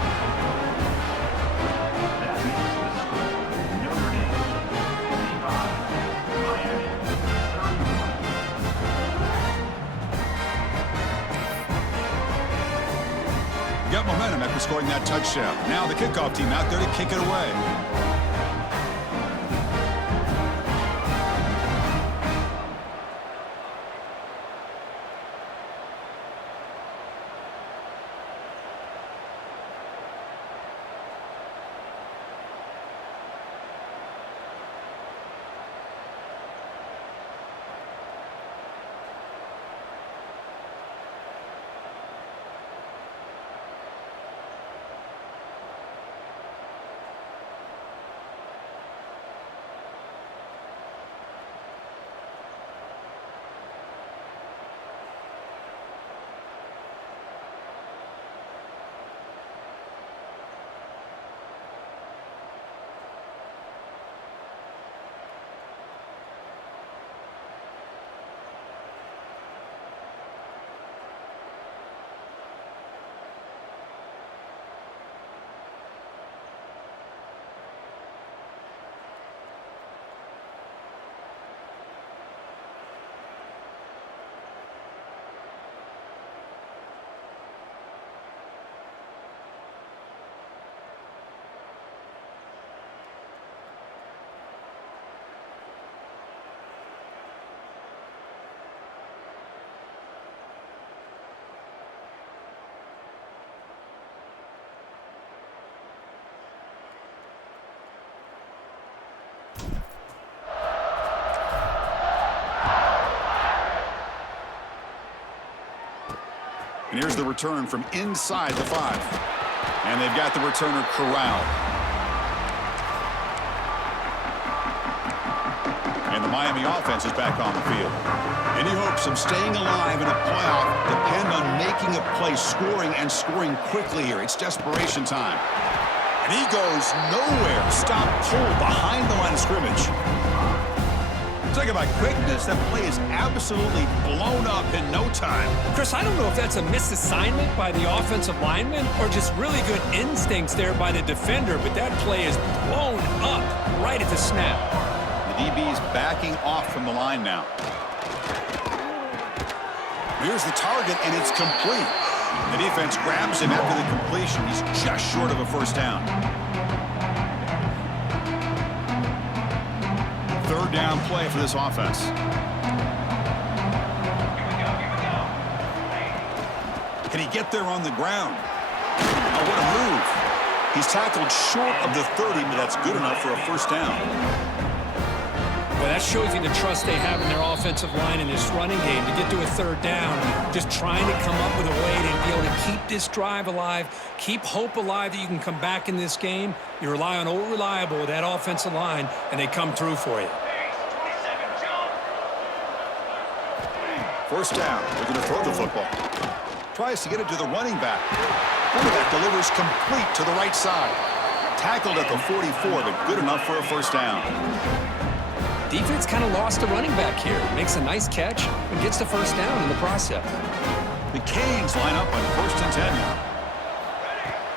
Got momentum after scoring that touchdown. Now the kickoff team out there to kick it away. And here's the return from inside the 5. And they've got the returner corralled. And the Miami offense is back on the field. Any hopes of staying alive in a playoff depend on making a play, scoring, and scoring quickly here. It's desperation time. And he goes nowhere. Stop cold behind the line of scrimmage. Talk about quickness. That play is absolutely blown up in no time. Chris, I don't know if that's a misassignment by the offensive lineman or just really good instincts there by the defender, but that play is blown up right at the snap. The DB's backing off from the line now. Here's the target, and it's complete. The defense grabs him after the completion. He's just short of a first down. Third down play for this offense. Can he get there on the ground? Oh, what a move. He's tackled short of the 30, but that's good enough for a first down. Well, that shows you the trust they have in their offensive line in this running game to get to a third down, just trying to come up with a way to be able to keep this drive alive, keep hope alive that you can come back in this game. You rely on old reliable with that offensive line, and they come through for you. First down. Looking to throw the football. Tries to get it to the running back. Quarterback delivers complete to the right side. Tackled at the 44, but good enough for a first down. Defense kind of lost a running back here. Makes a nice catch and gets the first down in the process. The Canes line up on 1st and 10 now.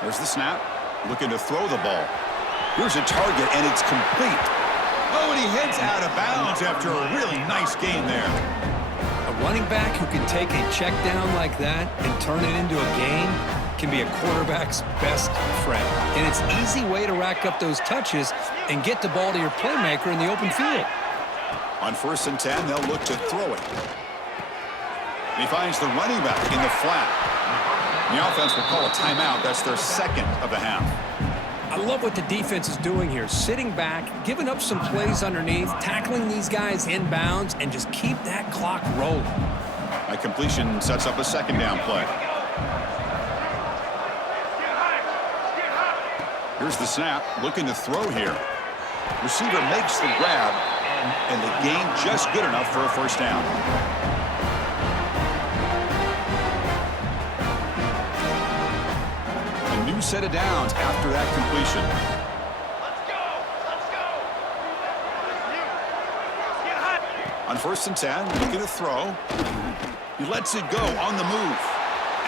There's the snap. Looking to throw the ball. Here's a target, and it's complete. Oh, and he heads out of bounds after a really nice gain there. A running back who can take a check down like that and turn it into a gain can be a quarterback's best friend. And it's an easy way to rack up those touches and get the ball to your playmaker in the open field. On 1st and 10, they'll look to throw it. And he finds the running back in the flat. The offense will call a timeout. That's their second of the half. I love what the defense is doing here. Sitting back, giving up some plays underneath, tackling these guys inbounds, and just keep that clock rolling. A completion sets up a second down play. Here's the snap. Looking to throw here. Receiver makes the grab, and the gain just good enough for a first down. A new set of downs after that completion. On 1st and 10, looking to throw. He lets it go on the move.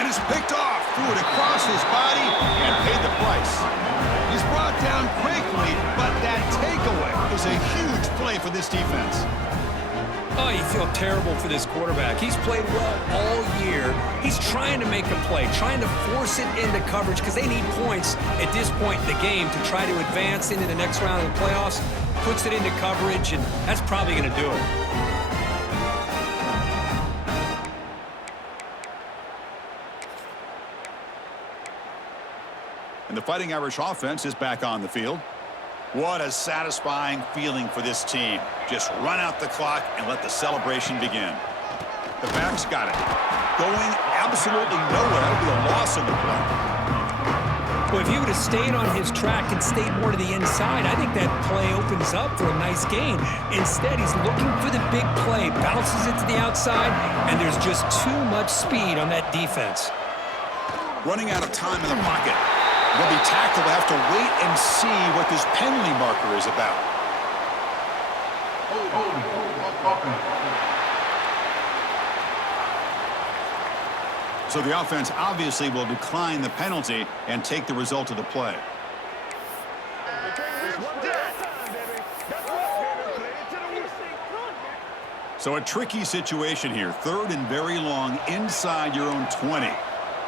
And it's picked off. Threw it across his body and paid the price. He's brought down quickly, but that takeaway is a huge play for this defense. Oh, you feel terrible for this quarterback. He's played well all year. He's trying to make a play, trying to force it into coverage because they need points at this point in the game to try to advance into the next round of the playoffs. Puts it into coverage, and that's probably going to do it. And the Fighting Irish offense is back on the field. What a satisfying feeling for this team. Just run out the clock and let the celebration begin. The back's got it. Going absolutely nowhere with a loss in the play. Well, if he would have stayed on his track and stayed more to the inside, I think that play opens up for a nice gain. Instead, he's looking for the big play, bounces it to the outside, and there's just too much speed on that defense. Running out of time in the pocket. Will be tackled. We'll have to wait and see what this penalty marker is about. So the offense obviously will decline the penalty and take the result of the play. So a tricky situation here. 3rd and very long inside your own 20.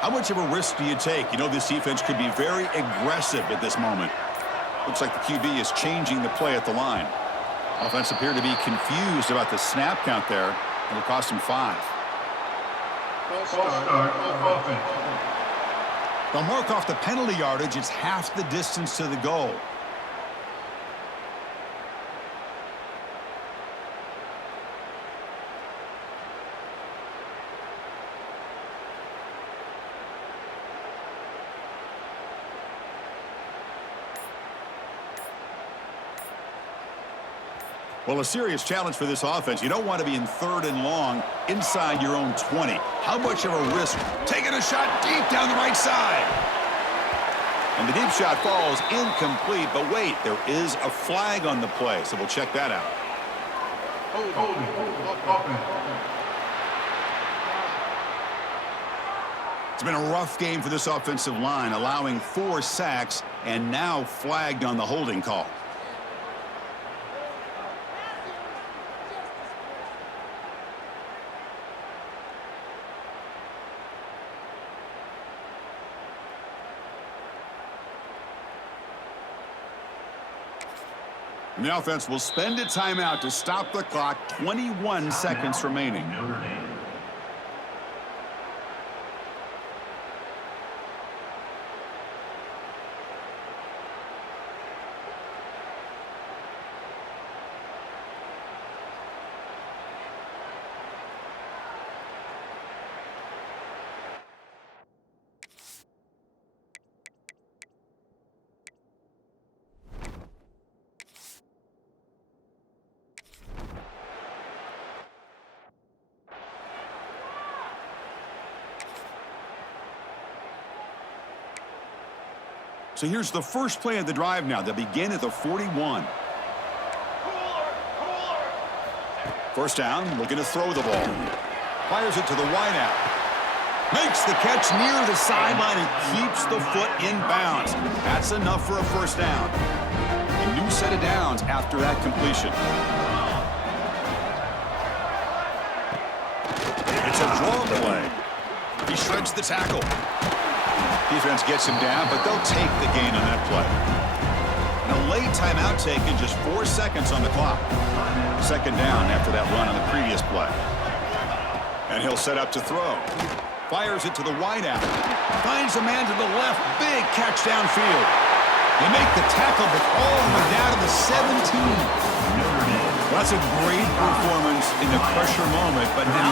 How much of a risk do you take? You know this defense could be very aggressive at this moment. Looks like the QB is changing the play at the line. Offense appear to be confused about the snap count there. It'll cost him 5. They'll mark off the penalty yardage. It's half the distance to the goal. Well, a serious challenge for this offense. You don't want to be in 3rd and long inside your own 20. How much of a risk? Taking a shot deep down the right side. And the deep shot falls incomplete. But wait, there is a flag on the play, so we'll check that out. It's been a rough game for this offensive line, allowing 4 sacks and now flagged on the holding call. And the offense will spend a timeout to stop the clock. 21 seconds remaining. So here's the first play of the drive now. They'll begin at the 41. First down, looking to throw the ball. Fires it to the wideout. Makes the catch near the sideline and keeps the foot in bounds. That's enough for a first down. A new set of downs after that completion. It's a draw play. He shreds the tackle. Defense gets him down, but they'll take the gain on that play. And a late timeout taken, just 4 seconds on the clock. Second down after that run on the previous play. And he'll set up to throw. Fires it to the wideout. Finds a man to the left. Big catch downfield. They make the tackle, but all the way down to the 17. Well, that's a great performance in the pressure moment, but now